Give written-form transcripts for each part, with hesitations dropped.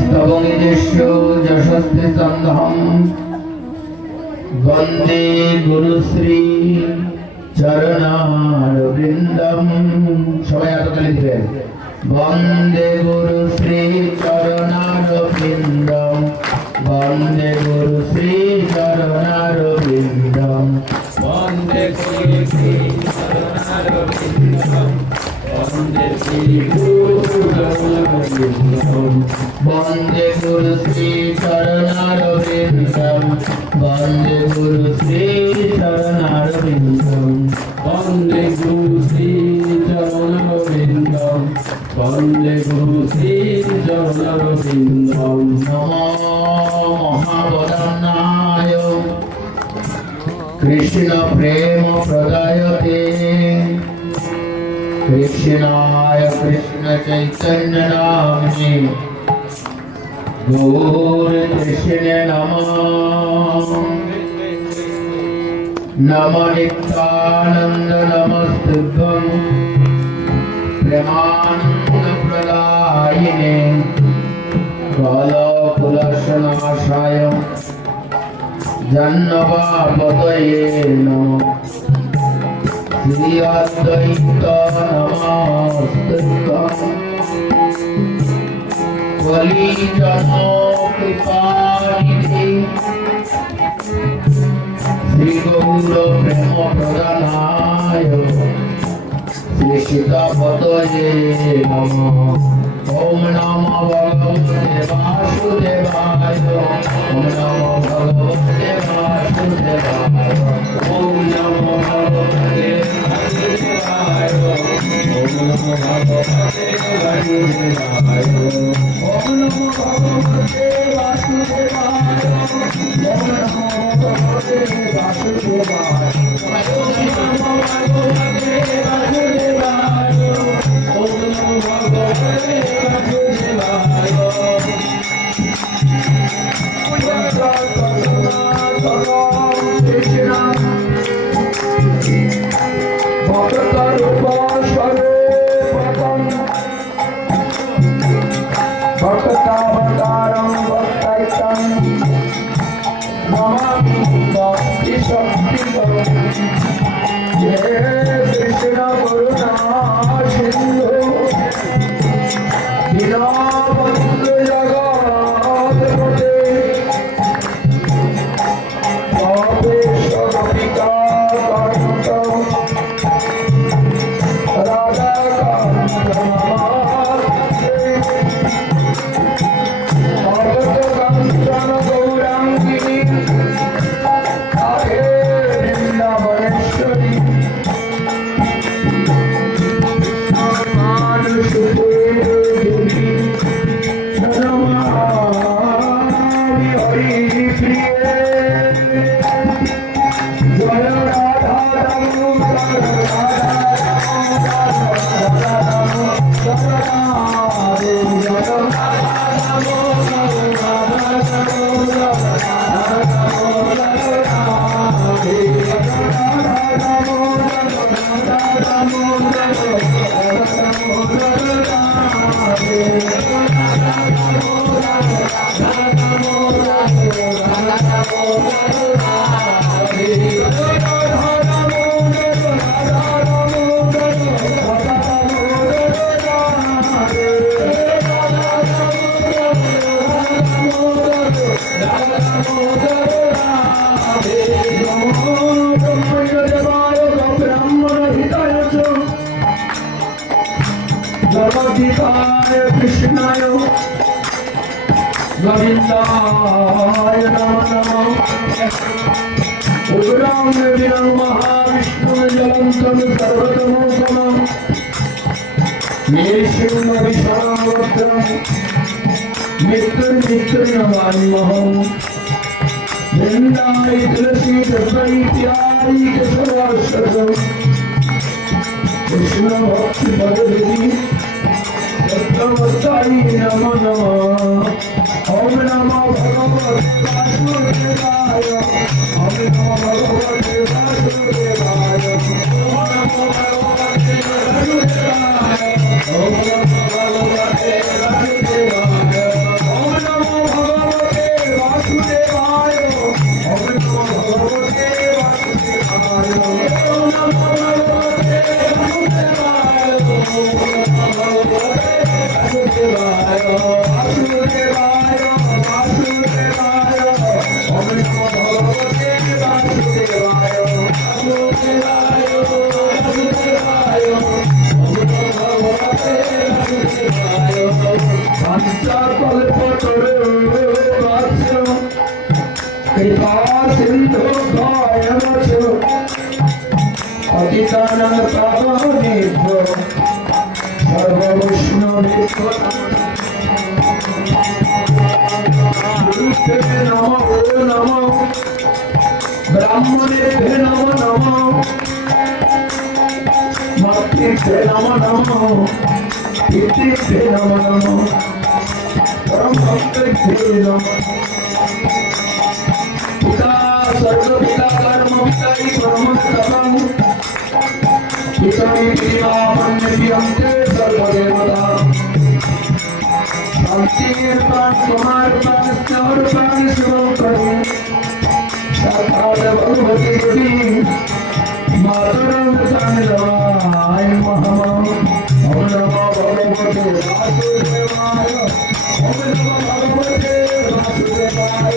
स्तवनिदेशो यशस्ते संधम वंदे गुरुश्री चरणारविंदम সবাই এতকালি দিবেন वंदे गुरुश्री चरणारविंदम वंदे गुरुश्री चरणारविंदम वंदे गुरुश्री चरणारविंदम वंदे श्री वंदे गुरु श्री चरणारविंदम वंदे गुरु श्री चरणारविंदम वंदे गुरु श्री चरणारविंदम वंदे गुरु श्री चरणारविंदम नमो महावदनाय कृष्ण प्रेम प्रदायते कृष्णाय कृष्ण चैतन्य नामने गौर कृष्ण नमः नम नित्यानंद नमस्तुभ्यं प्रेमानंद प्रदायिने कालकुलशनाशाय जन्मवापतये नमः श्री अद्वैत नमस्तुभ्यं कलिजनो कृपानिधि श्री गौर प्रेम प्रदानाय श्री सीतापतये नमः ओम नमो भगवते वासुदेवाय ओम नमो भगवते वासुदेवाय ओम नमो भगवते वासुदेवाय ओम नमो भगवते वासुदेवाय ओम नमो भगवते वासुदेवाय ओम नमो भगवते वासुदेवाय ओम नमो भगवते वासुदेवाय ओम नमो भगवते कृष्णाय गोविंदाय नमः उग्रं वीरं महाविष्णुं जलन्तं सर्वतमोपमं नृसिंहविशावक्त्रं मृत्युर्नमाम्यहं वृन्दाय तुलसी दत्तैत्यादि केशवाश्रयं कृष्ण भक्ति भगवती सत्यवताय नमो नमः ओम नमो भगवते वासुदेवाय ओम नमो भगवते वासुदेवाय ओम नमो भगवते वासुदेवाय ओम नमो भगवते वासुदेवाय ब्राह्मणे नमो नमो मातृभ्ये नमो नमो पितृभ्ये नमो नमो परम भक्तभ्ये नमो पिता सर्वपिता कर्म पिताई परमोत्तमं पिताई प्रियामन्यन्ते सर्वदेवता शान्तिर्पान कुमारपान स्नारपान शुभं भगवती देवी मातरं तांडवाय नमः ओम नमो भगवते वासुदेवाय ओम नमो भगवते वासुदेवाय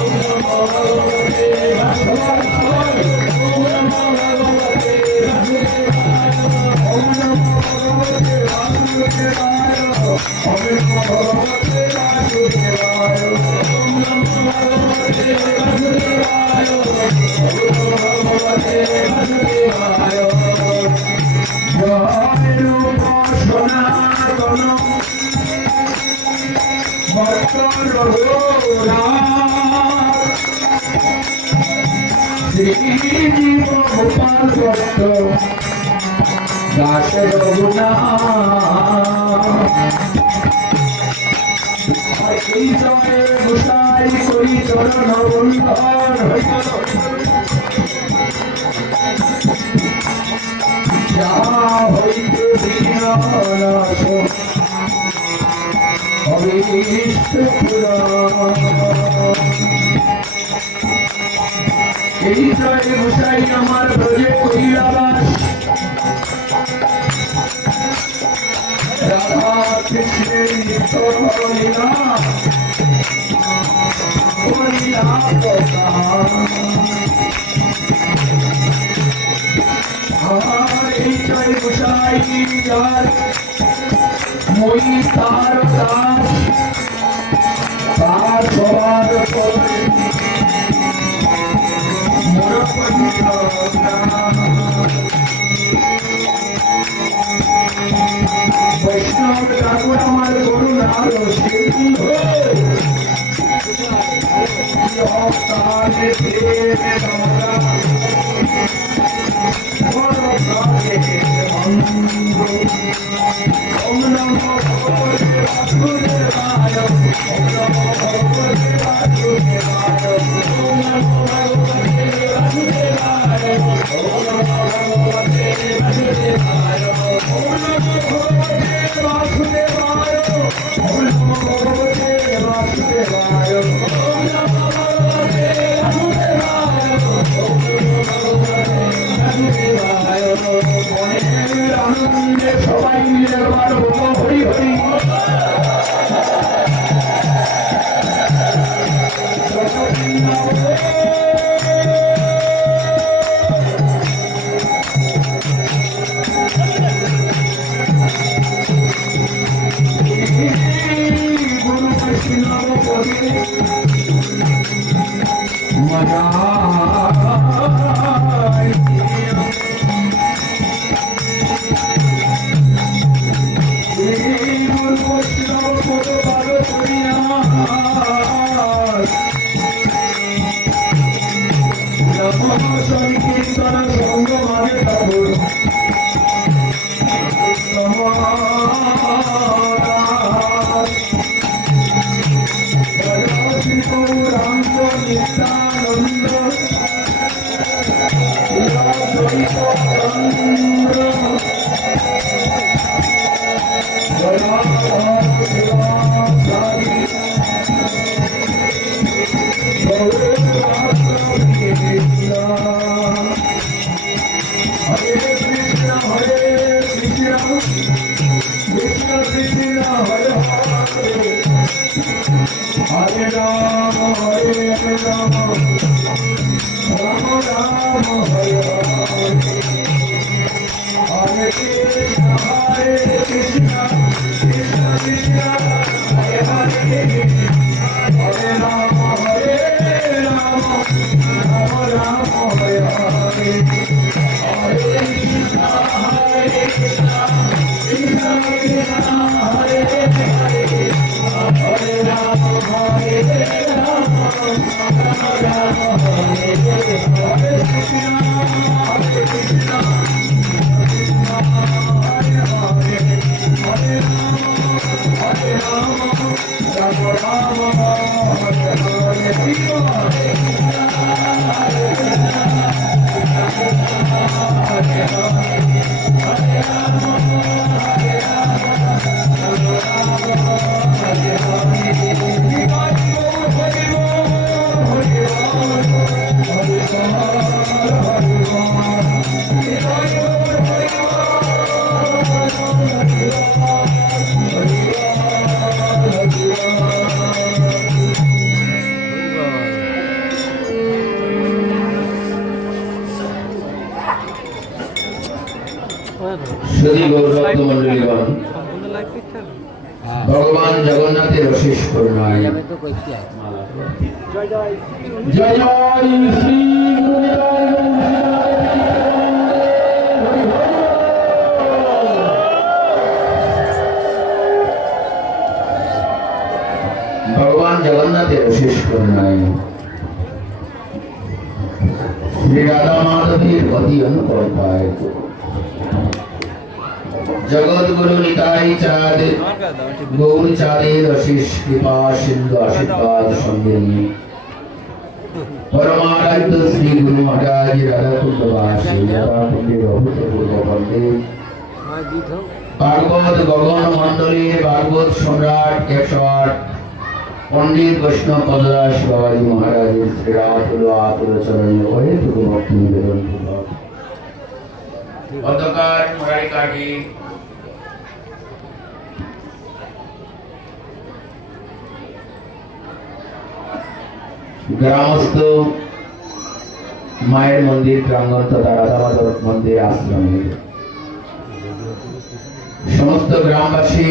ओम नमो भगवते वासुदेवाय ओम नमो भगवते वासुदेवाय ओम नमो भगवते वासुदेवाय ओम नमो भगवते वासुदेवाय ओम नमो भगवते वासुदेवाय गोपाल भक्त दास रघुना এই সময়ে গোসাই করি চরণ বন্ধন যা হইতে বিনাশ অবিষ্ট এই সময়ে গোসাই আমার ব্রজে করিলাবাস রাধা কৃষ্ণের নিত্য লীলা আমার এই জয় গোসাই যার মই তার দাস তার সবার করে মোর বৈষ্ণব ঠাকুর আমার করুণার সিন্ধু ओम नमो भगवते वासुदेवाय ओम नमो भगवते वासुदेवाय ओम नमो भगवते वासुदेवाय ओम नमो भगवते वासुदेवाय ओम नमो भगवते वासुदेवाय ओम नमो भगवते वासुदेवाय ओम नमो भगवते वासुदेवाय ओम नमो भगवते वासुदेवाय মনের আনন্দে সবাই মিলে বার হলো হরি হরি গুরু বৈষ্ণব পদে মজা সংকীর্তন সঙ্গ মানে ঠাকুর Ram Nityananda Hare Rama, Hare Rama, Rama Rama, Hare Hare, Hare Krishna, Krishna Krishna, Hare Hare, Hare Rama, Rama Rama, Hare Hare, Hare Krishna, Krishna Krishna, Hare Hare, Hare Rama, Hare Rama, Rama Rama, Hare Hare, Hare Krishna, Krishna Krishna, Hare Hare, Hare Rama, Rama Rama, Hare Hare, Shri गौरभक्त मंडलीगण भगवान जगन्नाथের অশেষ করুণায় जय जय श्री भगवान जगन्नाथের অশেষ করুণায় श्री राधा माधवेর অতি অনুকম্পায় जगत गुरु निताई चाँद गौर चाँदेर अशेष कृपा सिंधु आशीर्वाद संगे परमानंद श्री गुरु महाराज राधा कुंड वासी राधा कुंडे अभूतपूर्व वंदे भागवत गगन मंडली भागवत सम्राट 108 पंडित वैष्णव पददास बाबाजी महाराज श्री रातुल आतुल चरण अहेतुक भक्ति निवेदन पूर्वक अंधकार मुरारी काटी ग्रामस्थ मायर मंदिर प्रांगण तथा राधा माधव मंदिर आश्रमे समस्त ग्रामवासी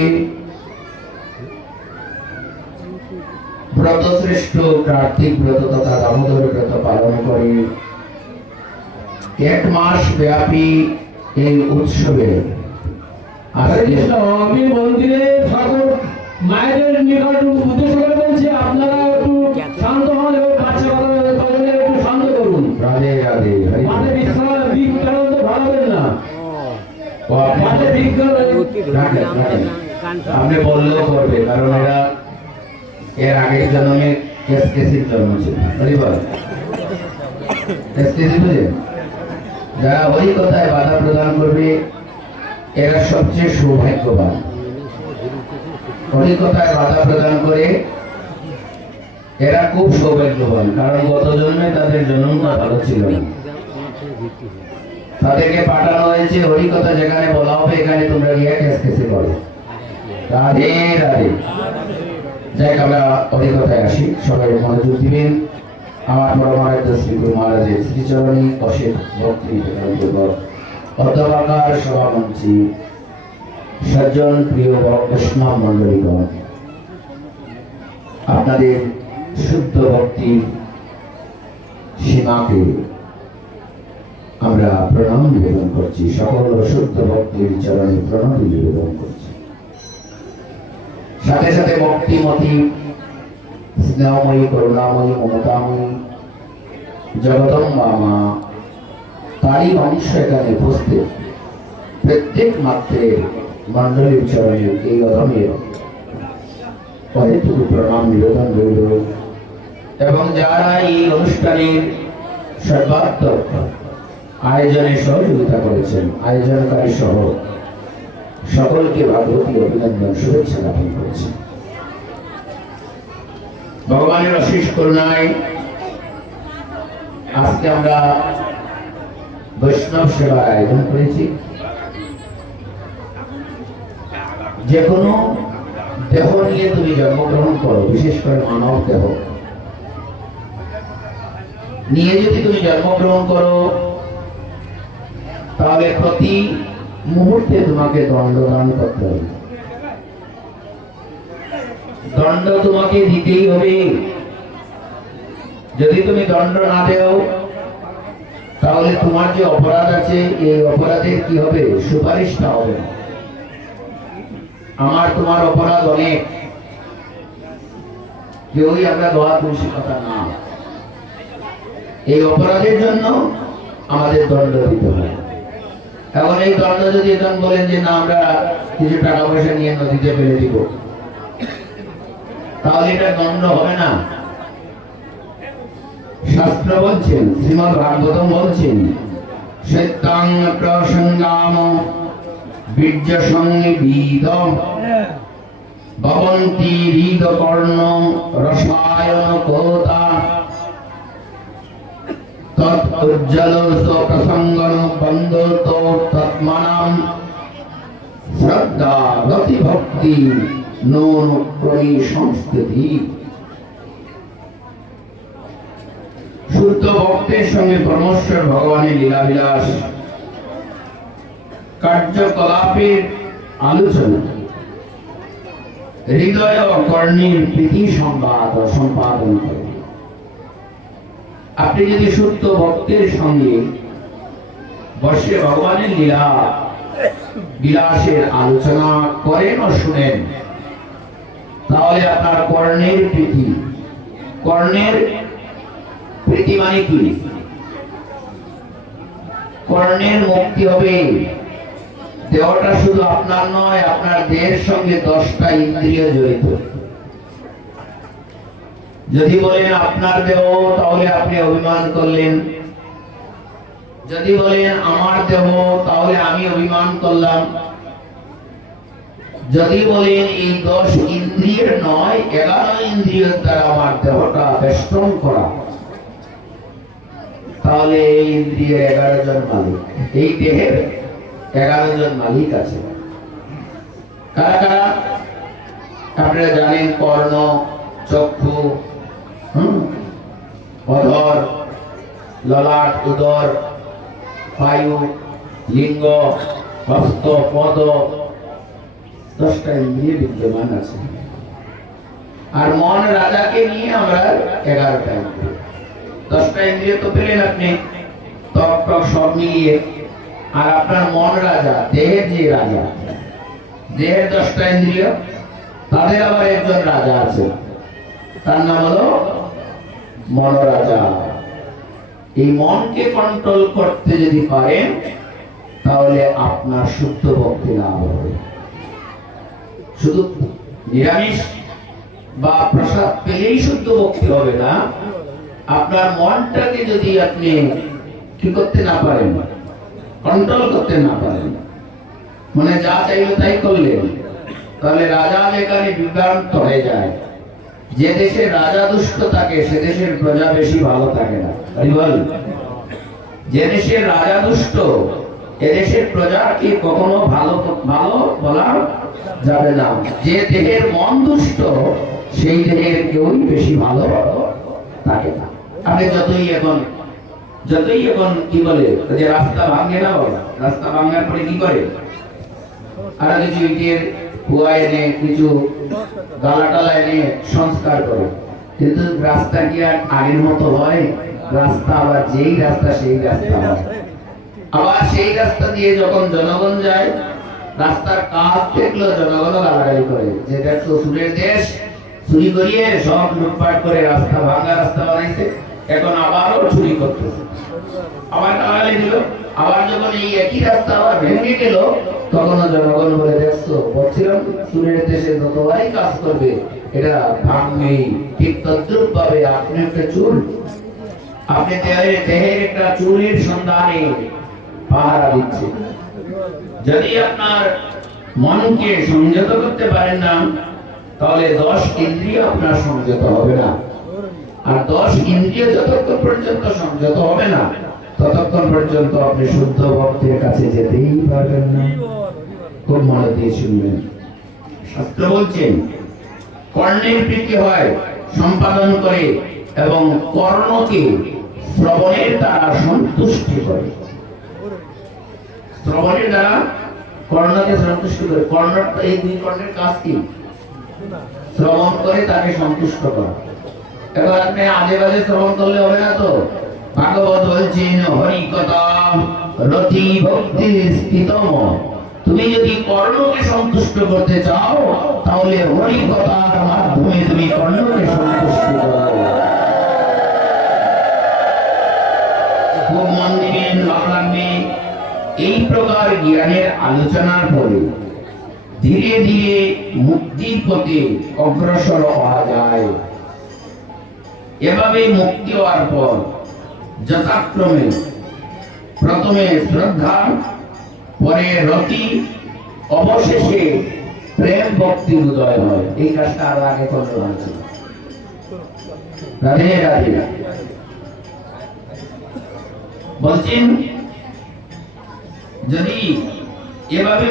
व्रत श्रेष्ठ कार्तिक व्रत तथा दामोदर व्रत पालन करे एक मास व्यापी এই উৎসবে আমি মন্দিরে ঠাকুর মায়ের নিকট উদ্দেশ্য করে বলছি আপনারা একটু শান্ত হন এবং বাচ্চা বাচ্চাদের একটু শান্ত করুন। রাধে রাধে মাঠে বিশ্রাম বিজ্ঞান তো ভালোবেন না মাঠে বিজ্ঞান আপনি বললেও করবে কারণ এরা এর আগের জন্মে কেসকেসির জন্ম ছিল বুঝলি কেসকেসি বুঝে যারা ওই কথায় বাধা প্রদান করবে এরা সবচেয়ে সৌভাগ্যবান ওই কথায় বাধা প্রদান করে এরা খুব সৌভাগ্যবান কারণ গত জন্মে তাদের জন্মটা ভালো ছিল না তাদেরকে পাঠানো হয়েছে ওই কথা যেখানে বলা হবে এখানে তোমরা গিয়ে কেসকেসি করো রাধে রাধে যাই আমরা ওই কথায় আসি সবাই মনোযোগ দিবেন আমার পরমারাধ্য শ্রী গুরু মহারাজের শ্রীচরণী অশেষ ভক্তি নিবেদনপূর্বক অধ্যবাকার সভামঞ্চী সজ্জন প্রিয় বৈষ্ণব মণ্ডলীগণ আপনাদের শুদ্ধ ভক্তির সীমাকে আমরা প্রণাম নিবেদন করছি সকল শুদ্ধ ভক্তির চরণে প্রণাম নিবেদন করছি সাথে সাথে ভক্তিমতী স্নেহময়ী করুণাময়ী মমতাময়ী জগদম্বা মা তারই অংশ এখানে উপস্থিত প্রত্যেক মাত্রের মণ্ডলীর চরণে এই অধমের অহেতুক প্রণাম নিবেদন রইল এবং যারা এই অনুষ্ঠানের সর্বাত্মক আয়োজনে সহযোগিতা করেছেন আয়োজনকারী সহ সকলকে ভাগবতী অভিনন্দন শুভেচ্ছা জ্ঞাপন করেছেন ভগবানের অশেষ করুণায় আজকে আমরা বৈষ্ণব সেবার আয়োজন করেছি যে কোনো দেহ নিয়ে তুমি জন্মগ্রহণ করো, বিশেষ করে মানব দেহ নিয়ে যদি তুমি জন্মগ্রহণ করো, তাহলে প্রতি মুহূর্তে তোমাকে দণ্ডদান করতে হবে। দণ্ড তোমাকে দিতেই হবে। যদি তুমি দণ্ড না দেও, তাহলে তোমার যে অপরাধ আছে এই অপরাধের কি হবে? সুপারিশটা হবে না। আমার তোমার অপরাধ অনেক, কেউই আমরা দোয়া তুলসী কথা না। এই অপরাধের জন্য আমাদের দণ্ড দিতে হয়। এখন এই দণ্ড যদি এখন বলেন যে না আমরা কিছু টাকা পয়সা নিয়ে নদীতে ফেলে দিব, তাহলে এটা দণ্ড হবে না। শাস্ত্র বলছেন, শ্রীমদ্ ভাগবতম বলছেন, সত্যং প্রসঙ্গাম বীর্য সঙ্গে বিদ ভবন্তি হৃদ কর্ণ রসায়ন কোতা তৎ উজ্জ্বল প্রসঙ্গন বন্ধত তৎমানাম শ্রদ্ধা গতি ভক্তি নূন ক্রয়ী সংস্কৃতি। শুদ্ধ ভক্তের সঙ্গে পরমেশ্বর ভগবানের লীলাবিলাস কার্যকলাপের আলোচনা, হৃদয় ও কর্ণের প্রীতি সংবাদ সম্পাদন করে। আপনি যদি শুদ্ধ ভক্তের সঙ্গে বসে ভগবানের লীলা বিলাসের আলোচনা করেন ও শুনেন, তাহলে আপনার কর্ণের প্রীতি, কর্ণের প্রীতি মানে কি? কর্ণের মুক্তি হবে। দেহটা শুধু আপনার নয়, আপনার দেহের সঙ্গে 10টা ইন্দ্রিয় জড়িত। যদি বলেন আপনার দেহ, তাহলে আপনি অভিমান করলেন। যদি বলেন আমার দেহ, তাহলে আমি অভিমান করলাম। যদি বলেন এই 10 ইন্দ্রিয়ের নয়, 11 ইন্দ্রিয়ের দ্বারা আমার দেহটা বেষ্টন করা, তাহলে এই ইন্দ্রিয়ের 11 জন মালিক, এই দেহের 11 জন মালিক আছে। কারা কারা? আপনারা জানেন, কর্ণ, চক্ষু, অধর, ললাট, উদর, বায়ু, লিঙ্গ, হস্ত, পদ, 10টা ইন্দ্রিয় বিদ্যমান আছে। আর মন রাজাকে নিয়ে আমরা 11টা ইন্দ্রিয়। 10টা ইন্দ্রিয় তো পেলেন আপনি, ত্বক টক সব মিলিয়ে। আর আপনার মন রাজা, দেহের যে রাজা, দেহের 10টা ইন্দ্রিয়, তাদের আবার একজন রাজা আছে, তার নাম হলো মন রাজা। এই মনকে কন্ট্রোল করতে যদি পারেন, তাহলে আপনার শুদ্ধ ভক্তি লাভ হবে। শুধু নিরামিষ বা প্রসাদ পেলেই শুদ্ধ ভক্তি হবে না। আপনার মনটাকে যদি আপনি কি করতে না পারেন, কন্ট্রোল করতে না পারেন, মানে যা চাইলো তাই করলেন, তাহলে রাজা যেখানে বিভ্রান্ত হয়ে যায়। যে দেশে রাজা দুষ্ট থাকে, সে দেশের প্রজা বেশি ভালো থাকে না। যে দেশের রাজা দুষ্ট, এদেশের প্রজাকে কখনো ভালো ভালো বলা যাবে না। যে দেহের মন দুষ্ট, সেই দেহের কেউই বেশি ভালো থাকে না। আপনি যতই এখন কি বলে, যে রাস্তা ভাঙে না, বাবা রাস্তা ভাঙার পরে কি করে, আর কিছু ইটের কুয়া এনে, কিছু গালাটালা এনে সংস্কার করে। কিন্তু রাস্তা কি আর আগের মতো হয়? রাস্তা আবার যেই রাস্তা সেই রাস্তা হয়। আবার সেই রাস্তা দিয়ে যখন জনগণ যায়, রাস্তার কাজ দেখলো জনগণ গালাগালি করে, যে দেখছো সুরের দেশ, চুরি করিয়ে সব লুটপাট করে রাস্তা ভাঙা রাস্তা বানাইছে, এখন আবারও চুরি করতেছে, আবার গালাগালি দিল। আবার যখন এই একই রাস্তা আবার ভেঙে গেল, তখন জনগণ বলে, দেখছো বলছিলাম সুরের দেশে যতবারই কাজ করবে এটা ভাঙবেই। ঠিক তদ্রুপ ভাবে আপনি একটা চুল, আপনি দেহের একটা চুলের সন্ধানে পাহারা দিচ্ছে। যদি আপনার মনকে সংযত করতে পারেন না, তাহলে 10 ইন্দ্রিয় আপনার সংযত হবে না। আর 10 ইন্দ্রিয় যতক্ষণ পর্যন্ত সংযত হবে না, ততক্ষণ পর্যন্ত আপনি শুদ্ধ ভক্তের কাছে যেতেই পারবেন না। খুব মনে দিয়ে শুনবেন। শাস্ত্র বলছেন, কর্ণের প্রীতি হয় সম্পাদন করে এবং কর্ণকে শ্রবণের দ্বারা সন্তুষ্টি করে। শ্রবণের দ্বারা কর্ণকে সন্তুষ্ট করে। কর্ণ এই দুই কর্ণের কাজ কি? শ্রবণ করে তাকে সন্তুষ্ট করা। এবার আপনি আজে বাজে শ্রবণ করলে হবে না তো। ভাগবত বলছেন হরি কথা রতি ভক্তি স্থিতম। তুমি যদি কর্ণকে সন্তুষ্ট করতে চাও তাহলে হরি কথার মাধ্যমে তুমি কর্ণকে সন্তুষ্ট করো। খুব মন দিবেন, ভালো লাগবে। এই প্রকার জ্ঞানের আলোচনার পরে ধীরে ধীরে মুক্তির পথে অগ্রসর হওয়া যায়। এভাবে মুক্তি হওয়ার পর যথাক্রমে প্রথমে শ্রদ্ধা, পরে রতি, অবশেষে প্রেম ভক্তি উদয় হয়। এই কাজটা আরো আগে করতে হয়েছে। রাধে রাধে। বলছেন যদি এভাবে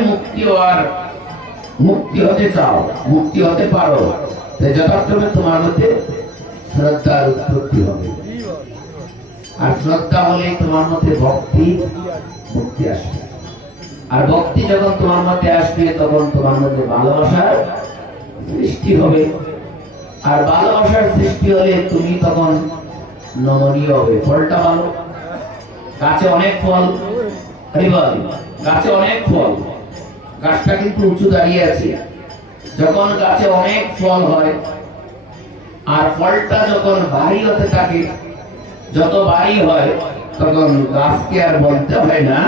মুক্তি হতে চাও, মুক্তি হতে পারো, যথাক্রমে তোমার মধ্যে শ্রদ্ধার উৎপত্তি হবে। আর শ্রদ্ধা হলে তোমার মধ্যে ভক্তি আসবে। আর ভক্তি যখন তোমার মধ্যে আসবে তখন তোমার মধ্যে ভালোবাসার সৃষ্টি হবে। আর ভালোবাসার সৃষ্টি হলে তুমি তখন নমনীয় হবে। ফলটা ভালো। গাছে অনেক ফল, গাছে অনেক ফল, গাছটা কিন্তু উঁচু দাঁড়িয়ে আছে। যখন গাছে অনেক ফল হয় আর ফলটা যখন ভারী হতে থাকে, যত ভারী হয় তখন গাছকে আর বলতে হয় না,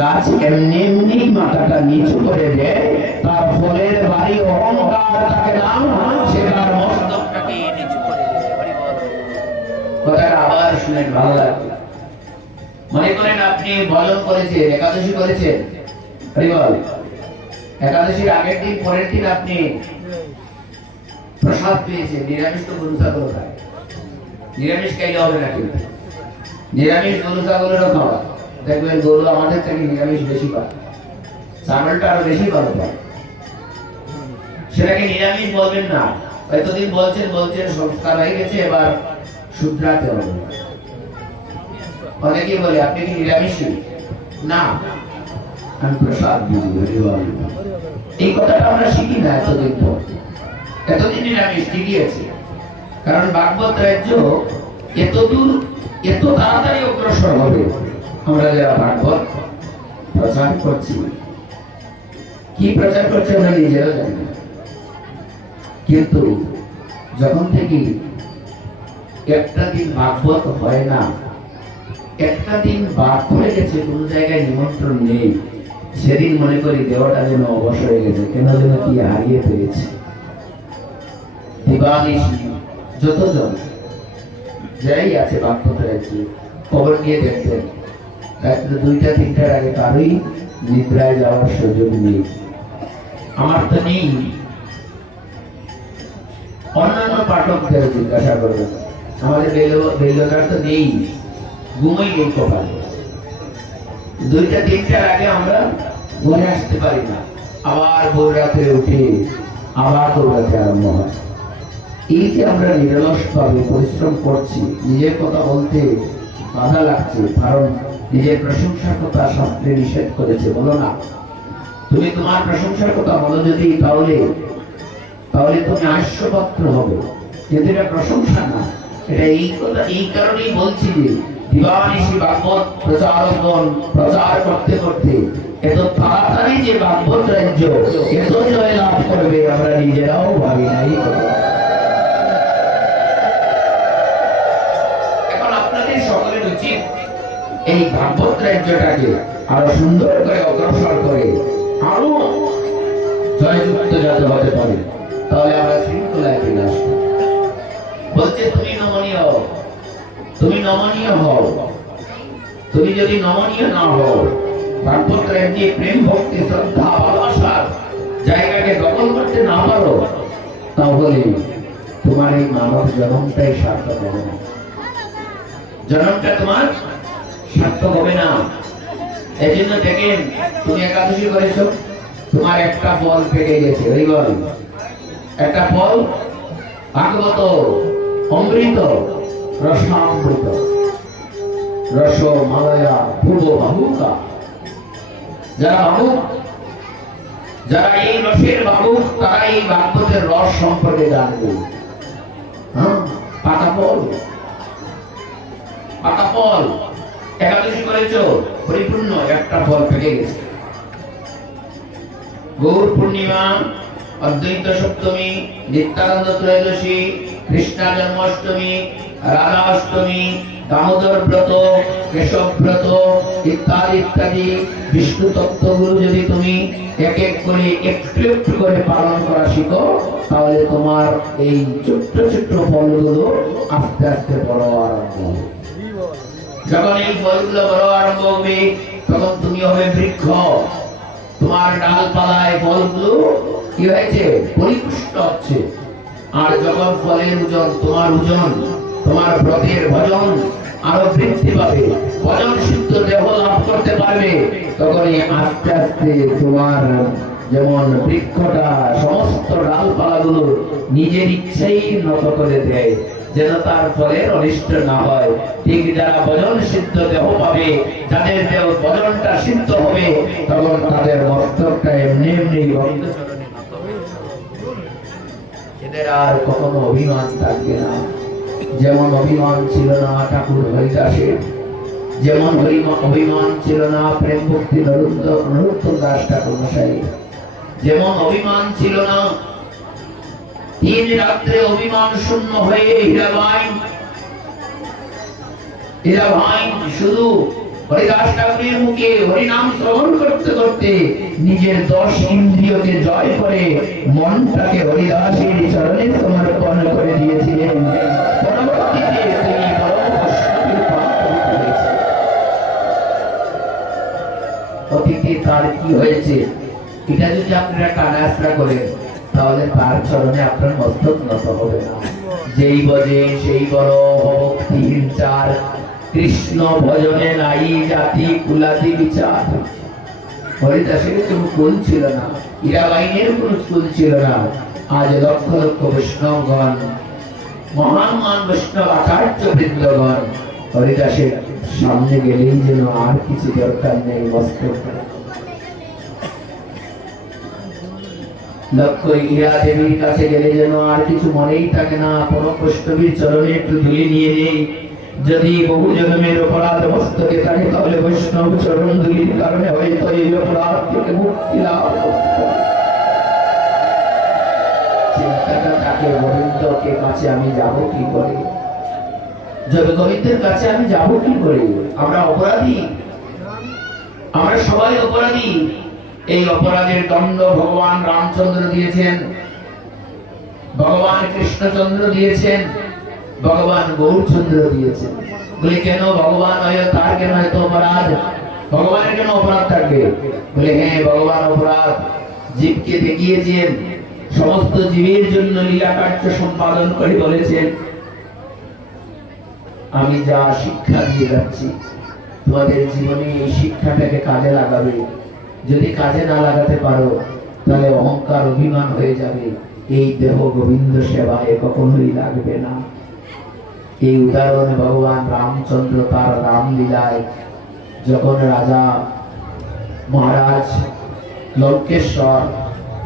গাছ এমনি এমনি মাথাটা নিচু করে দেয়। তার ফলের ভারী অহংকার থাকে না, সে তার মস্তকটাকে নিচু করে দেয়। কথাটা আবার শুনে ভালো লাগে। মনে করেন আপনি ভজন করেছেন, একাদশী করেছেন, একাদশীর আগের দিন পরের দিন আপনি প্রসাদ পেয়েছেন, নিরামিষ তো গরু ছাগল খায়, নিরামিষ খাইলে হবে না। কিন্তু নিরামিষ গরু ছাগলেরও খাওয়া, দেখবেন গরু আমাদের থেকে নিরামিষ বেশি পায়, ছাগলটা আরো বেশি ভালো পায়। সেটাকে নিরামিষ বলবেন না। এতদিন বলছেন সংস্কার হয়ে গেছে, এবার শুধরাতে হবে। অনেকে বলে আপনি কি নিরামিষী? না, আমি প্রসাদ বুঝি। এই কথাটা আমরা শিখি না এতদিন পর। এতদিন নিরামিষ ঠিকই আছে, কারণ ভাগবত রাজ্য এত তাড়াতাড়ি অগ্রসর হবে। আমরা যারা ভাগবত প্রচার করছি, কি প্রচার করছে আমরা নিজেরা জানি না। কিন্তু যখন থেকে একটা দিন ভাগবত হয় না, একটা দিন বাদ হয়ে গেছে, কোন জায়গায় নিমন্ত্রণ নেই, সেদিন মনে করি দেওয়াটা যেন অবসর হয়ে গেছে, কেন যেন কি হারিয়ে ফেলেছে। দিবানিশি যতজন যাই আছে ভাগবত রাজ্যে, খবর নিয়ে দেখতেন রাত্রে 2টা-3টার আগে কারোই নিদ্রায় যাওয়ার সুযোগ নেই। আমার তো নেই, অন্যান্য পাঠকদের জিজ্ঞাসা করবেন, আমাদের বেলদার তো নেই, ঘুমই নেই কপালে। 2টা-3টার আগে আমরা ঘুরে আসতে পারি না, আবার ভোর রাতে উঠে আবার দৌড়াতে আরম্ভ হয়। এই যে আমরা নিরলস ভাবে পরিশ্রম করছি, নিজের কথা বলতে বাধা লাগছে, কারণ নিজের প্রশংসার কথা শাস্ত্রে নিষেধ করেছে। বলো না, তুমি তোমার প্রশংসার কথা বলো যদি, তাহলে তুমি আস্যপাত্র হবে। কিন্তু এটা প্রশংসা না, এটা এই কারণেই বলছি যে দিবানিশি ভাগবত প্রচার করতে করতে এত তাড়াতাড়ি যে ভাগবত রাজ্য এত জয় লাভ করবে আমরা নিজেরাও ভাবি নাই। এখন আপনাদের সকলের উচিত এই ভাগবত রাজ্যটাকে আরো সুন্দর করে অগ্রসর করে আরো জয়যুক্ত যাতে হতে পারে, তাহলে আমরা শৃঙ্খলায় ফিরে আসবো। বলছে তুমি নমনীয় হও। তুমি যদি নমনীয় না হও, ভাগবত রাজ্যে প্রেম ভক্তি শ্রদ্ধা ভালোবাসার জায়গাকে দখল করতে না পারো, তাহলে তোমার এই মানব জন্মটাই সার্থক হবে না। জন্মটা তোমার সার্থক হবে না। এই জন্য দেখেন, তুমি একাদশী করেছো, তোমার একটা ফল পেকে গেছে, একটা ফল ভাগবত অমৃত রসামৃত রস মালয়া পূর্ব বাহুকা। যারা ভাবুক, যারা এই রসের ভাবুক, তারা এই ভাগবতের রস সম্পর্কে জানবে। পাকা ফল, পাকা ফল। একাদশী করেছ, পরিপূর্ণ একটা ফল পেকে গেছে। গৌর পূর্ণিমা, অদ্বৈত সপ্তমী, নিত্যানন্দ ত্রয়োদশী, কৃষ্ণা জন্মাষ্টমী, রাধা অষ্টমী, দামোদর ব্রত, কেশব ব্রত ইত্যাদি ইত্যাদি বিষ্ণু তত্ত্বগুলো যদি তুমি এক এক করে একটু একটু করে পালন করা শিখো, তাহলে তোমার এই ছোট্ট ছোট্ট ফলগুলো আস্তে আস্তে বড় আরম্ভ হবে। যখন এই ফলগুলো বড় আরম্ভ হবে, তখন তুমি হবে বৃক্ষ। তোমার ডালপালায় ফলগুলো কি হয়েছে? পরিপুষ্ট হচ্ছে। আর যখন ফলের ওজন, তোমার ওজন, তোমার ব্রতের ভজন আরো বৃদ্ধি পাবে, ভজন সিদ্ধ দেহ লাভ করতে পারবে, তখনই আস্তে আস্তে তোমার যেমন বৃক্ষটা সমস্ত ডালপালাগুলো নিজের ইচ্ছেই নত করে দেয়, যেন তার ফলের অনিষ্ট না হয়। ঠিক যারা ভজন সিদ্ধ দেহ পাবে, যাদের দেহ ভজনটা সিদ্ধ হবে, তখন তাদের মস্তকটা এমনি এমনি ভক্তচরণে নত হয়ে যাবে। এদের আর কখনো অভিমান থাকবে না। যেমন অভিমান ছিল না ঠাকুর হরিদাসের, যেমন অভিমান ছিল না প্রেম ভক্তি নরোত্তম দাস ঠাকুর মশাই, যেমন অভিমান ছিল না তিন রাত্রে অভিমান শূন্য হয়ে হীরাবাই শুধু হরিদাস ঠাকুরের মুখে হরিনাম শ্রবণ করতে করতে নিজের 10 ইন্দ্রিয়কে জয় করে মনটাকে হরিদাসের চরণে সমর্পণ করে দিয়েছিলেন। পরবর্তীতে তিনি পরম বৈষ্ণবের পরিণত হয়েছেন। অতীতে তার কি হয়েছে এটা যদি আপনারা কানাসরা করেন, তাহলে তার চরণে আপনার মস্তক নত হবে না। যেই বজে সেই বড় ভক্তিহীন চার, কৃষ্ণ ভজনে নাই জাতি কুলাতি বিচার। হরিদাসের কোনো কুল ছিল না, হীরাবাইনের কোনো কুল ছিল না। আজ লক্ষ লক্ষ বৈষ্ণবগণ, মহান মহান বৈষ্ণব আচার্য বৃন্দগণ হরিদাসের সামনে গেলেই যেন আর কিছু দরকার নেই, মস্তক লক্ষ্য হীরা দেবীর কাছে গেলে যেন আর কিছু মনেই থাকে না, পরম বৈষ্ণবীর চরণে একটু ধুলি নিয়ে নেই। যদি বহু জন্মের অপরাধ মস্তকে থাকে, তাহলে বৈষ্ণব চরণ ধুলির কারণে হয়তো এই অপরাধ থেকে মুক্তি লাভ করতে পারে। চিন্তাটা থাকে গোবিন্দকে কাছে আমি যাব কি করে, যদি গোবিন্দের কাছে আমি যাব কি করে? আমরা অপরাধী, আমরা সবাই অপরাধী। এই অপরাধের দণ্ড ভগবান রামচন্দ্র দিয়েছেন, ভগবান কৃষ্ণচন্দ্র দিয়েছেন, ভগবান গৌরচন্দ্র দিয়েছেন। বলে কেন ভগবান হয়, তার কেন এত অপরাধ? ভগবানের কেন অপরাধ থাকবে? বলে হ্যাঁ, ভগবান অপরাধ জীবকে দেখিয়েছেন, সমস্ত জীবের জন্য লীলা কার্য সম্পাদন করে বলেছেন, আমি যা শিক্ষা দিয়ে যাচ্ছি তোমাদের জীবনে এই শিক্ষাটাকে কাজে লাগাবে। যদি কাজে না লাগাতে পারো, তাহলে অহংকার অভিমান হয়ে যাবে, এই দেহ গোবিন্দ সেবায় কখনোই লাগবে না। এই উদাহরণে ভগবান রামচন্দ্র তার রামলীলায় যখন রাজা মহারাজ লঙ্কেশ্বর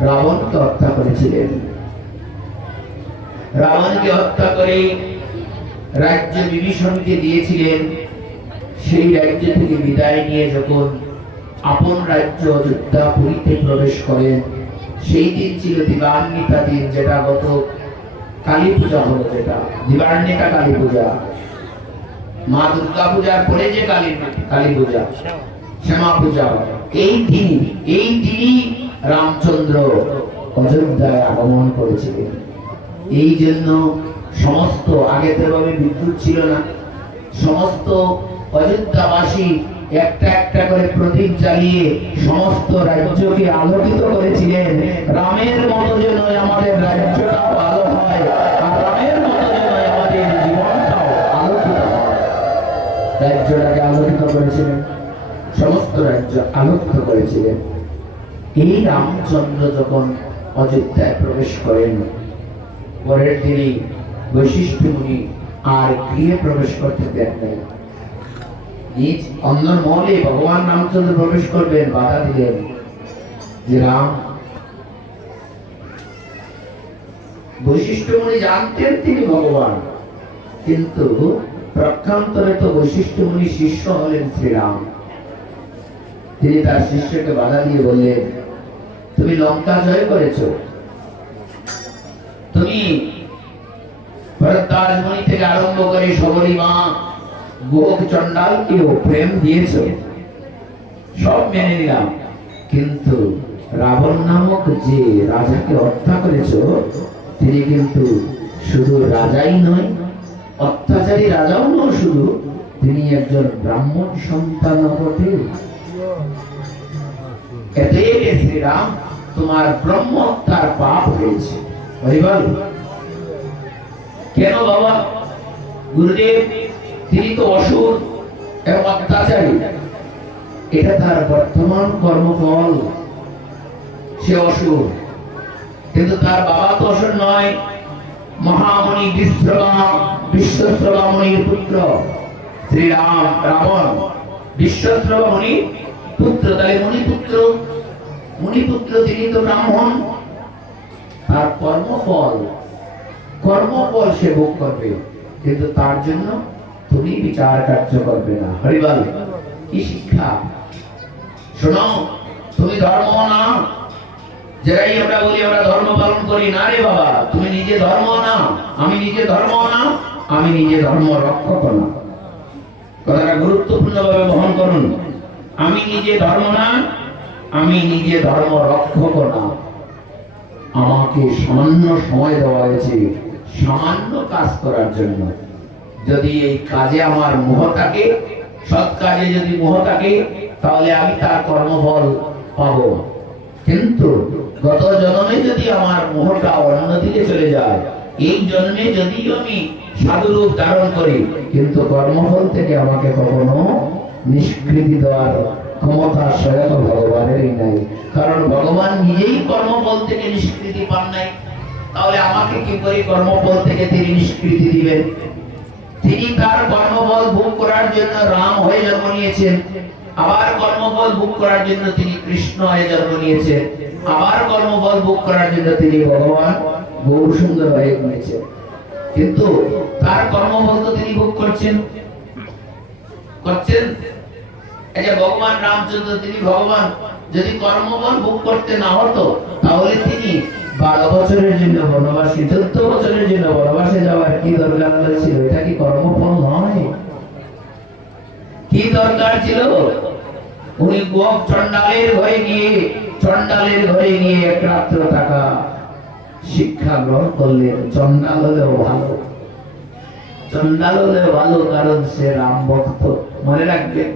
রাবণকে হত্যা করেছিলেন, রাবণকে হত্যা করে রাজ্য বিভীষণকে দিয়েছিলেন, সেই রাজ্য থেকে বিদায় নিয়ে যখন আপন রাজ্য অযোধ্যা পুরীতে প্রবেশ করেন, সেই দিন ছিল দিবান্বিতা দিন, যেটা গত কালী পূজা হলো, যেটা দিবান্বিতা কালী পূজা, মা দুর্গা পূজার পরে যে কালী পূজা, শ্যামা পূজা। এই দিনই রামচন্দ্র অযোধ্যায় আগমন করেছিলেন। এই জন্য সমস্ত, আগে তো এভাবে বিদ্যুৎ ছিল না, সমস্ত অযোধ্যাবাসী একটা একটা করে প্রদীপ জ্বালিয়ে সমস্ত রাজ্যকে আলোকিত করেছিলেন। রামের মতো যেন আমাদের রাজ্যটাও আলো হয়, আর রামের মতো যেন আমাদের জীবনটাও আলোকিত হয়। রাজ্যটাকে আলোকিত করেছিলেন, সমস্ত রাজ্য আলোকিত করেছিলেন। এই রামচন্দ্র যখন অযোধ্যায় প্রবেশ করেন, পরের দিনই বৈশিষ্ট্য মুনি আর গৃহে প্রবেশ করতে দেন নাই। নিজ অন্দর মহলে ভগবান রামচন্দ্র প্রবেশ করবেন, বাধা দিলেন যে রাম। বৈশিষ্ট্য মুনি জানতেন তিনি ভগবান, কিন্তু প্রক্ষান্তরে তো বৈশিষ্ট্য মুনি শিষ্য হলেন শ্রীরাম। তিনি তার শিষ্যকে বাধা দিয়ে বললেন, তুমি লঙ্কা জয় করেছো, তুমি ভরদ্বাজ মুনি থেকে আরম্ভ করে সবরী মা গোপ চণ্ডালকেও প্রেম দিয়েছো, সব মেনে নিলাম, কিন্তু রাবণ নামক যে রাজাকে হত্যা করেছো, তিনি কিন্তু শুধু রাজাই নয়, অত্যাচারী রাজাও নয়, শুধু তিনি একজন ব্রাহ্মণ সন্তান বটে। এতে শ্রীরাম তোমার ব্রহ্ম হত্যার পাপ হয়েছে। কেন বাবা? গুরুদেব তিনি তো অসুর এবং অত্যাচারী, এটা তার বর্তমান কর্মফল। সে অসুর, কিন্তু তার বাবা তো অসুর নয়, মহামণি বিশ্বশ্রবা মুনির পুত্র শ্রীরাম। রাবণ বিশ্বশ্রবা মুনির পুত্র, তাহলে মুনিপুত্র তিনি তো ব্রাহ্মণ। তার কর্মফল সে ভোগ করবে, কিন্তু তার জন্য তুমি বিচার কার্য করবে না। হরিবল কি শিক্ষা! শোনো, তুমি ধর্ম না, যেটাই আমরা বলি আমরা ধর্ম পালন করি না রে বাবা, তুমি নিজে ধর্ম না, আমি নিজে ধর্ম না, আমি নিজে ধর্ম রক্ষক না। কথাটা গুরুত্বপূর্ণ ভাবে বহন করুন। আমি নিজে ধর্ম না, আমি নিজে ধর্ম রক্ষক না। আমাকে সামান্য সময় দেওয়া হয়েছে সামান্য কাজ করার জন্য। যদি এই কাজে আমার মোহ থাকে, সৎ কাজে যদি মোহ থাকে, তাহলে আমি তার কর্মফল পাবো। কিন্তু গত জন্মে যদি আমার মোহটা অন্যদিকে চলে যায়, এই জন্মে যদিও আমি সাধুরূপ ধারণ করি, কিন্তু কর্মফল থেকে আমাকে কখনো নিষ্কৃতি দেওয়ার ক্ষমতা স্বয়ং ভগবানেরই নাই। কারণ ভগবান নিজেই কর্মফল থেকে নিষ্কৃতি পান নাই, তাহলে আমাকে কি করে কর্মফল থেকে তিনি নিষ্কৃতি দিবেন? তিনি তার কর্মফল ভোগ করার জন্য রাম হয়ে জন্ম নিয়েছেন, আবার কর্মফল ভোগ করার জন্য তিনি কৃষ্ণ হয়ে জন্ম নিয়েছেন, আবার কর্মফল ভোগ করার জন্য তিনি ভগবান গৌর সুন্দর হয়ে নিয়েছেন। কিন্তু তার কর্মফল তো তিনি ভোগ করছেন। এই যে ভগবান রামচন্দ্র তিনি ভগবান, যদি কর্মফল ভোগ করতে না হতো, তাহলে তিনি 12 বছরের জন্য বনবাসী, 14 বছরের জন্য বনবাসে যাওয়ার কি দরকার ছিল? এটা কি কর্মফল নয়? কি দরকার ছিল? উনি গোপ চণ্ডালের ঘরে গিয়ে এক রাত্র থাকা শিক্ষা গ্রহণ করলেন। চণ্ডাল হলেও ভালো, কারণ সে রাম ভক্ত। মনে রাখবেন,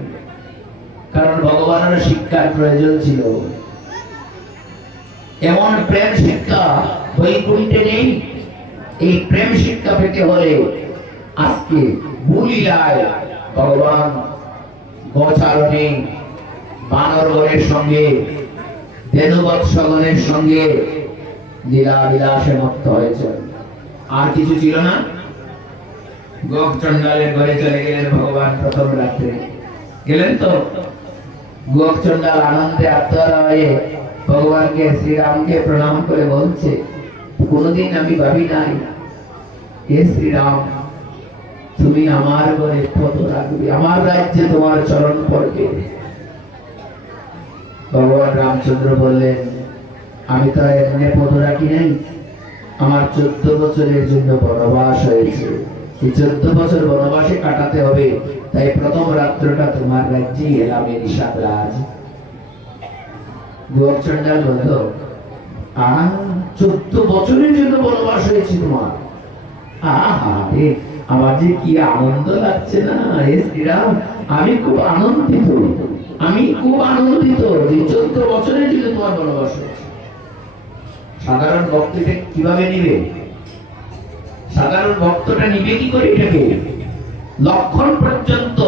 কারণ ভগবানের শিক্ষার প্রয়োজন ছিল। এমন প্রেম শিক্ষা বৈকুণ্ঠে নেই। এই প্রেম শিক্ষা পেতে হলে আজকে ভূলীলায় ভগবান গোচারণে বানরগণের সঙ্গে, ধেনুবৎসগণের সঙ্গে লীলা বিলাসে মত্ত হয়েছে। আর কিছু ছিল না। গোপ চণ্ডালের ঘরে চলে গেলেন ভগবান প্রথম রাত্রে। গেলেন তো গোপ চণ্ডাল আনন্দে আত্মহারা হয়ে ভগবানকে শ্রীরামকে প্রণাম করে বলছে, কোনদিন আমি ভাবি নাই হে শ্রীরাম, তুমি আমার ঘরে পদ রাখবে, আমার রাজ্যে তোমার চরণ পড়বে। ভগবান রামচন্দ্র বললেন, আমি তো এমনি পদ রাখি নাই, আমার 14 বছরের জন্য বনবাস হয়েছে। এই 14 বছর বনবাসে কাটাতে হবে, তাই প্রথম রাত্রটা তোমার রাজ্যে এলাম নিষাদ রাজ। গোপ চণ্ডাল বলল, 14 বছরের জন্য বনবাস হয়েছে তোমার? আরে আমার যে কি আনন্দ লাগছে না হে শ্রীরাম, আমি খুব আনন্দিত যে 14 বছরের জন্য তোমার বনবাস হয়েছে। সাধারণ ভক্তকে কিভাবে নিবে? সাধারণ ভক্তটা নিবে কি করে এটাকে? লক্ষণ পর্যন্ত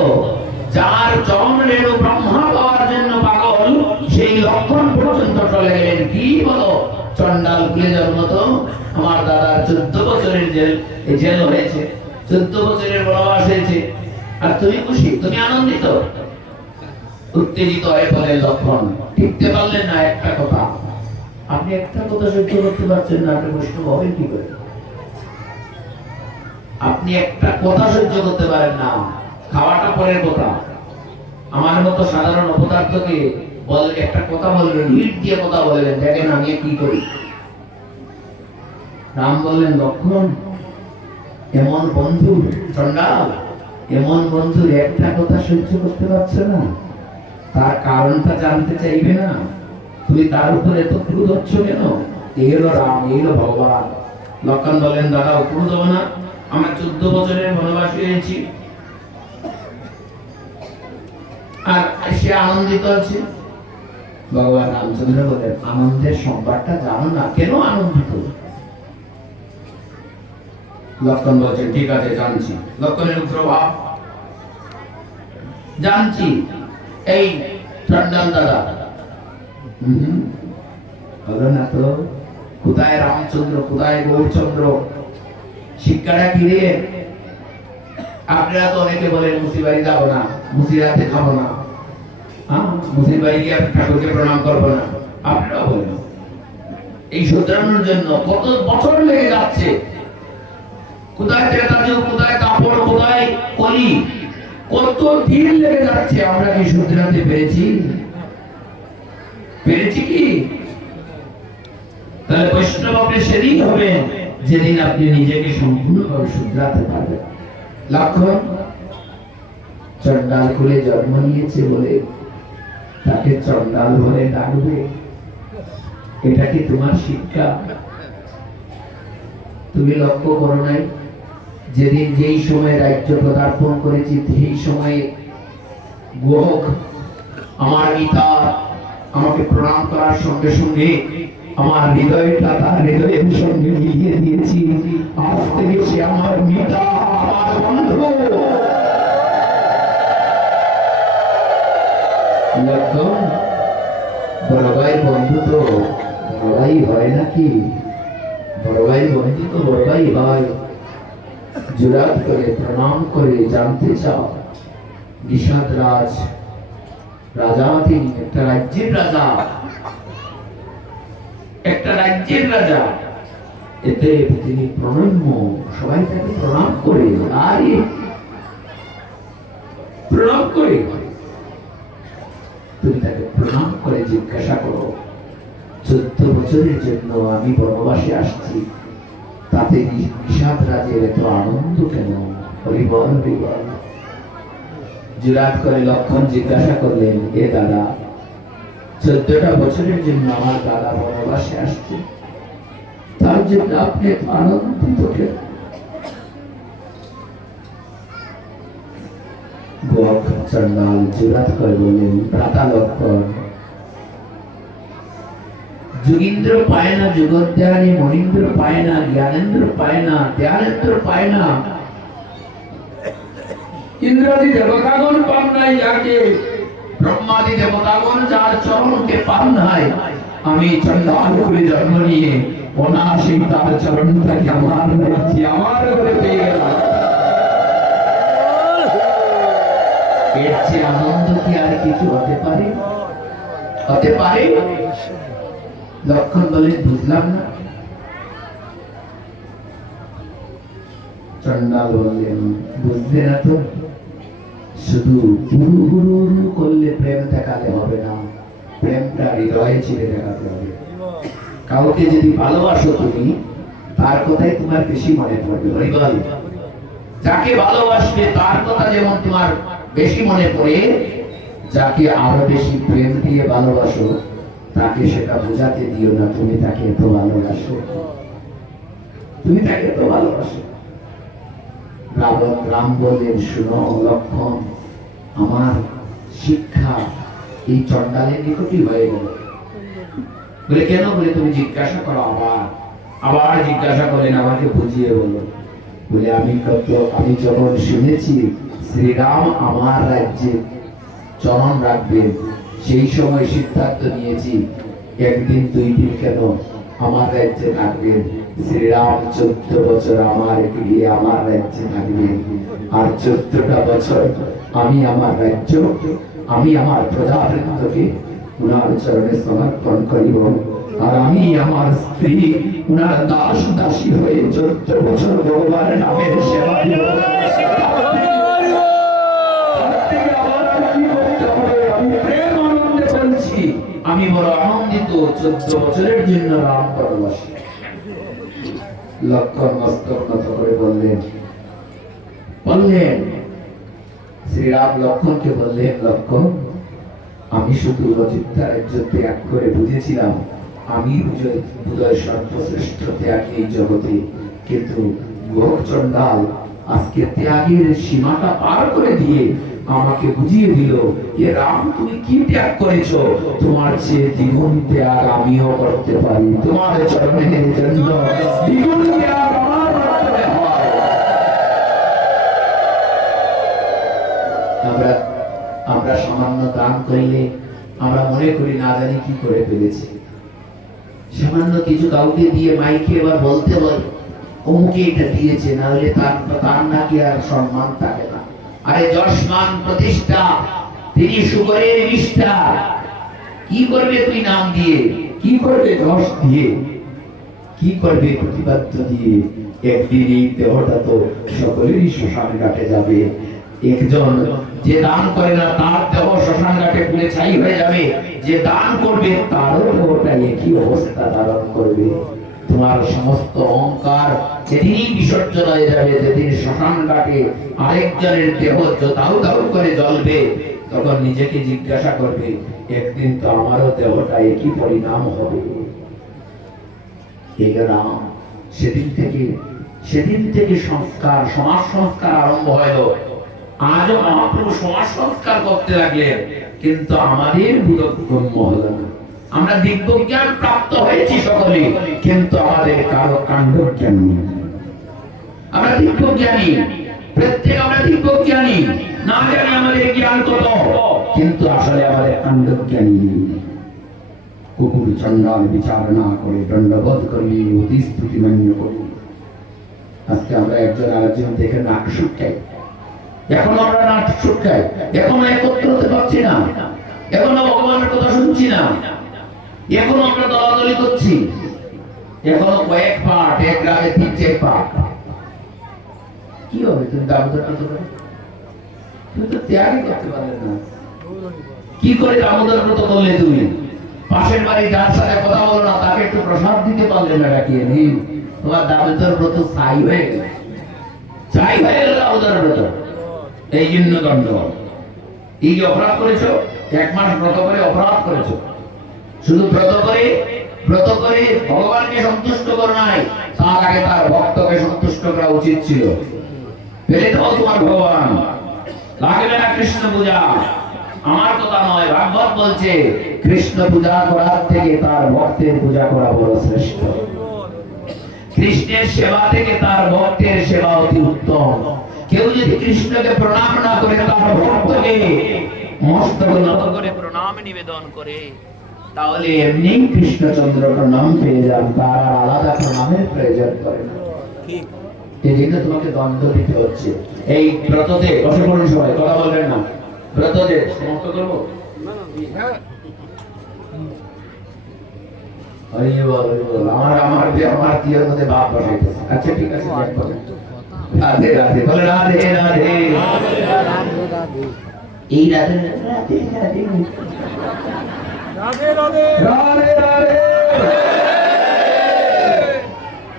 যার চরণ রেণু ব্রহ্মা পাওয়ার জন্য পাগল, সেই লক্ষণ পর্যন্ত চলে গেলেন। কি বলো চণ্ডাল ভুলে যাওয়ার মতো? আমার দাদার 14 বছরের জেল হয়েছে, 14 বছরের বনবাস হয়েছে, আর তুমি খুশি, তুমি আনন্দিত। উত্তেজিত হয়ে বলে লক্ষণ, টিকতে পারলেন না একটা কথা। আপনি একটা কথা সহ্য করতে পারছেন না, আপনি বৈষ্ণব হবেন কি করে? আপনি একটা কথা সহ্য করতে পারেন না, খাওয়াটা পরের কথা। আমার মতো সাধারণ অপদার্থকে বলে একটা কথা বলবেন, হিট দিয়ে কথা বলবেন, দেখেন আমি কি করি। রাম বললেন, লক্ষণ এমন বন্ধু চন্ডাল, এমন বন্ধুর একটা কথা সহ্য করতে পারছো না, তার কারণটা জানতে চাইবে না, তুমি তার উপরে এত ক্রোধ হচ্ছ কেন? এই হলো রাম, এই হলো ভগবান। লক্ষণ বলেন, দাদা ক্রোধ হবো না, আমার 14 বছরের বনবাস হয়েছি আর সে আনন্দিত আছে। ভগবান রামচন্দ্র বলেন, আনন্দের সংবাদটা জানো না, কেন আনন্দিত? লক্ষণ বলছেন, ঠিক আছে জানছি। লক্ষণের প্রভাব জানছি। এই চন্ডাল দাদা বলো না তো, কোথায় রামচন্দ্র, কোথায় গৌরচন্দ্র? শিক্ষাটা কি রে? আপনারা তো অনেকে বলেন মুসিবাড়ি যাবো না, মুসিরাতে খাবো না, মুসিবাড়ি গিয়ে ঠাকুরকে প্রণাম করবো না, আপনারাও বলেন। এই শুধরানোর জন্য কত বছর লেগে যাচ্ছে, কোথায় ত্রেতা যুগ, কোথায় কাপড়, কোথায় কলি, কত দিন লেগে যাচ্ছে। আমরা কি শুধরাতে পেরেছি? পেরেছি কি? তাহলে বৈষ্ণব আপনি সেদিন হবেন যেদিন আপনি নিজেকে সম্পূর্ণভাবে শুধরাতে পারবেন। লক্ষণ চন্ডাল কুলে জন্ম নিয়েছে বলে তাকে চন্ডাল বলে ডাকবে, এটা কি তোমার শিক্ষা? তুমি লক্ষ্য করো নাই, যেদিন যেই সময় রাজ্য পদার্পণ করেছি সেই সময়ে গোহক আমার গীতা আমাকে প্রণাম করার সঙ্গে সঙ্গে আমার হৃদয়টা তার হৃদয়ের সঙ্গে মিলিয়ে দিয়েছি। আজ থেকে সে আমার মিতা, আমার বন্ধু। লক্ষণ, বড় ভাই বন্ধু তো বড় ভাই হয় নাকি? বড় ভাই বন্ধু তো বড় ভাই হয়। জুরাত করে প্রণাম করে জানতে চাও, নিষাদ রাজ রাজা, তিনি একটা রাজ্যের রাজা, একটা রাজ্যের রাজা, এতে তিনি প্রণম্য, সবাই তাকে প্রণাম করে, আর প্রণাম করে তুমি তাকে প্রণাম করে জিজ্ঞাসা করো, 14 বছরের জন্য আমি বনবাসে আসছি, তাতে নিষাদ রাজের এত আনন্দ কেন? হরিবল হরিবল। জুরাত করে লক্ষণ জিজ্ঞাসা করলেন, এ দাদা, 14টা বছরের জন্য আমার দাদা বনবাসে আসছে, তার জন্য আপনি আনন্দিত কেন? গোপ চন্ডাল জুরাত করে বললেন, ভ্রাতা লক্ষণ, যোগীন্দ্র পায় না যোগোদ্যানে, মনীন্দ্র পায় না, জ্ঞানেন্দ্র পায় না, ধ্যানেন্দ্র পায় না, ইন্দ্রাদি দেবতাগণ পান নাই যাকে, ব্রহ্মাদি দেবতাগণ যার চরণকে পান নাই, আমি চন্ডাল করে জন্ম নিয়ে অনায়াসে তার চরণটাকে আমার রাজ্যে আমার করে পেয়ে গেলাম। এর চেয়ে আনন্দ কি আর কিছু হতে পারে? হতে পারে? লক্ষণ বলে, বুঝলাম না। চন্ডাল বললেন, বুঝলে না তো, শুধু গুরু গুরু করলে প্রেম দেখালে হবে না, প্রেমটা হৃদয়ে চিরে দেখাতে হবে। কাউকে যদি ভালোবাসো তুমি, তার কথাই তোমার বেশি মনে পড়বে। হরিবল। যাকে ভালোবাসবে তার কথা যেমন তোমার বেশি মনে পড়ে, যাকে আরো বেশি প্রেম দিয়ে ভালোবাসো তাকে সেটা বোঝাতে দিও না তুমি তাকে এত ভালোবাসো, তুমি তাকে এত ভালোবাসো। রাম বললেন, শুনো লক্ষণ, আমার শিক্ষা এই চন্ডালের নিকটই হয়ে গেল। বলে, কেন? বলে, তুমি জিজ্ঞাসা করো, আবার জিজ্ঞাসা করেন, আমাকে বুঝিয়ে বলো। বলে, আমি যখন শুনেছি শ্রীরাম আমার রাজ্যে চরণ রাখবেন, সেই সময় সিদ্ধান্ত নিয়েছি, একদিন 2 দিন কেন আমার রাজ্যে রাখবেন, শ্রীরাম 14 বছর আমার গৃহে আমার রাজ্যে থাকবেন, আর 14টা বছর আমি আমার রাজ্য, আমি আমার প্রজাবৃন্দকে উনার চরণে সমর্পণ করিব, আর আমি আমার স্ত্রী উনার দাস দাসী হয়ে 14 বছর ভগবানের নামের সেবা দিব। আমি বড় আনন্দিত, 14 বছরের জন্য রাম পরবাসী। লক্ষণ মস্তক নত করে বললেন শ্রীরাম লক্ষণকে বললেন, লক্ষণ, আমি শুধু অযোধ্যা রাজ্য ত্যাগ করে বুঝেছিলাম আমি বুঝয় সর্বশ্রেষ্ঠ ত্যাগ এই জগতে, কিন্তু গোপ চণ্ডাল আজকে ত্যাগের সীমাটা পার করে দিয়ে আমাকে বুঝিয়ে দিল, এ রাম তুমি কি ত্যাগ করেছো, তোমার চেয়ে দ্বিগুণ ত্যাগ আমিও করতে পারি, তোমার চরণের জন্য দ্বিগুণ ত্যাগ আমার করতে হয়। আমরা সামান্য দান করিলে আমরা মনে করি না জানি কি করে ফেলেছি। সামান্য কিছু কাউকে দিয়ে মাইকে এবার বলতে বলে অমুকে এটা দিয়েছে, না হলে তার নাকি আর সম্মান থাকে না। আরে যশমান প্রতিষ্ঠা, তিনি শুকরের নিষ্ঠা, কি করবে তুই নাম দিয়ে, কি করবে যশ দিয়ে, কি করবে প্রতিবাদ্য দিয়ে? একদিন এই দেহটা তো সকলেরই শ্মশান ঘাটে যাবে। একজন যে দান করে না তার দেহ শ্মশান ঘাটে পুড়ে ছাই হয়ে যাবে, যে দান করবে তারও দেহটা একই অবস্থা ধারণ করবে। তোমার সমস্ত অহংকার যেদিনই বিসর্জন হয়ে যাবে, যেদিন শ্মশান ঘাটে আরেকজনের দেহ দাউ দাউ করে জ্বলবে, তখন নিজেকে জিজ্ঞাসা করবে, একদিন তো আমারও দেহটা একই পরিণাম হবে। সেদিন থেকে সংস্কার, সমাজ সংস্কার আরম্ভ হলো। আজও মহাপ্রভু সমাজ সংস্কার করতে লাগলেন, কিন্তু আমাদের বোধগম্য হলো না। আমরা দিব্যজ্ঞান প্রাপ্ত হয়েছি সকলে, কিন্তু আমাদের কারো কাণ্ডজ্ঞান নেই। আমরা দিব্যজ্ঞানী, প্রত্যেক আমরা দিব্যজ্ঞানী, না জানি আমাদের জ্ঞান কত, কিন্তু আসলে আমাদের কাণ্ডজ্ঞানী নেই। কুকুর চণ্ডাল বিচার না করে দণ্ডবোধ করি, অতি স্তুতি মান্য করি। আজকে আমরা একজন আরেকজন দেখে নাক শুটকাই, এখন আমরা নাক শুটকাই, এখনো একত্র হতে পারছি না, এখনো ভগবানের কথা শুনছি না, এখনো আমরা দলাদলি করছি, এখনো কয়েক পাঠ, এক গ্রামে 3-4 পাঠ। কি হবে? তুমি দামোদর কত করে? তুমি তো ত্যাগই করতে পারলে না। কি করে দামোদর ব্রত করলে তুমি? পাশের বাড়ি যার সাথে কথা বলো না তাকে একটু প্রসাদ দিতে পারলে না, রাখিয়ে নি তোমার দামোদর ব্রত ছাই হয়ে গেল, ছাই হয়ে গেল দামোদর ব্রত। এই জন্য দণ্ড। এই যে অপরাধ করেছো, 1 মাস ব্রত করে অপরাধ করেছো। শুধু ব্রত করে ভগবানকে সন্তুষ্ট করো নাই, তার আগে তার ভক্তকে সন্তুষ্ট করা উচিত ছিল। পেলে দাও তোমার ভগবান, লাগবে না কৃষ্ণ পূজা। আমার কথা নয়, ভাগবত বলছে কৃষ্ণ পূজা করার থেকে তার ভক্তের পূজা করা বড় শ্রেষ্ঠ। কৃষ্ণের সেবা থেকে তার ভক্তের সেবা অতি উত্তম। কেউ যদি কৃষ্ণকে প্রণাম না করে তার ভক্তকে মস্তক নত করে প্রণাম নিবেদন করে, তাহলে এমনি কৃষ্ণচন্দ্রটার নাম পেয়ে যান, তার আর আলাদা প্রণামের প্রয়োজন করে না। এই জন্য তোমাকে দণ্ড দিতে হচ্ছে। এই ব্রততে বসে পড়ুন সবাই, কথা বলবেন না। ব্রততে সমাপ্ত করবো। আমার তীরের মধ্যে ভাব বসাইতেছে। আচ্ছা ঠিক আছে, রাধে রাধে বলে, রাধে রাধে। এই রাধে রাধে রাধে রাধে রাধে।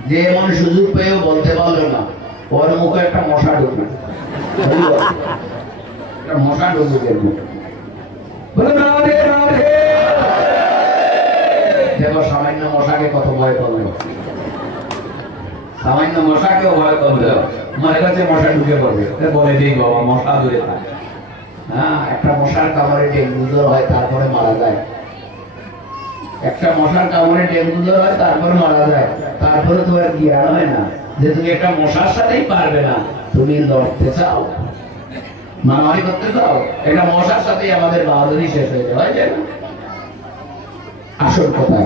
যে এমন সুযোগ পেয়েও বলতে পারলো না, ওর মুখে একটা মশা ঢুকবে, মশা ঢুকবে মুখে। রাধে রাধে। দেখো সামান্য মশাকে কত ভয় করলো, সামান্য মশাকেও ভয় করলো। মনে কাছে মশা ঢুকে পড়বে, বলে দিই বাবা মশা দূরে থাকে। হ্যাঁ, একটা মশার কামড়ে ডেঙ্গু জ্বর হয়, তারপরে মারা যায়। একটা মশার কামড়ে ডেঙ্গু জ্বর হয়, তারপরে মারা যায়। তারপরে তোমার জ্ঞান হয় না যে তুমি একটা মশার সাথেই পারবে না, তুমি লড়তে চাও, মারামারি করতে চাও, একটা মশার সাথেই আমাদের বাহাদুরি শেষ হয়ে যায়। আসল কথা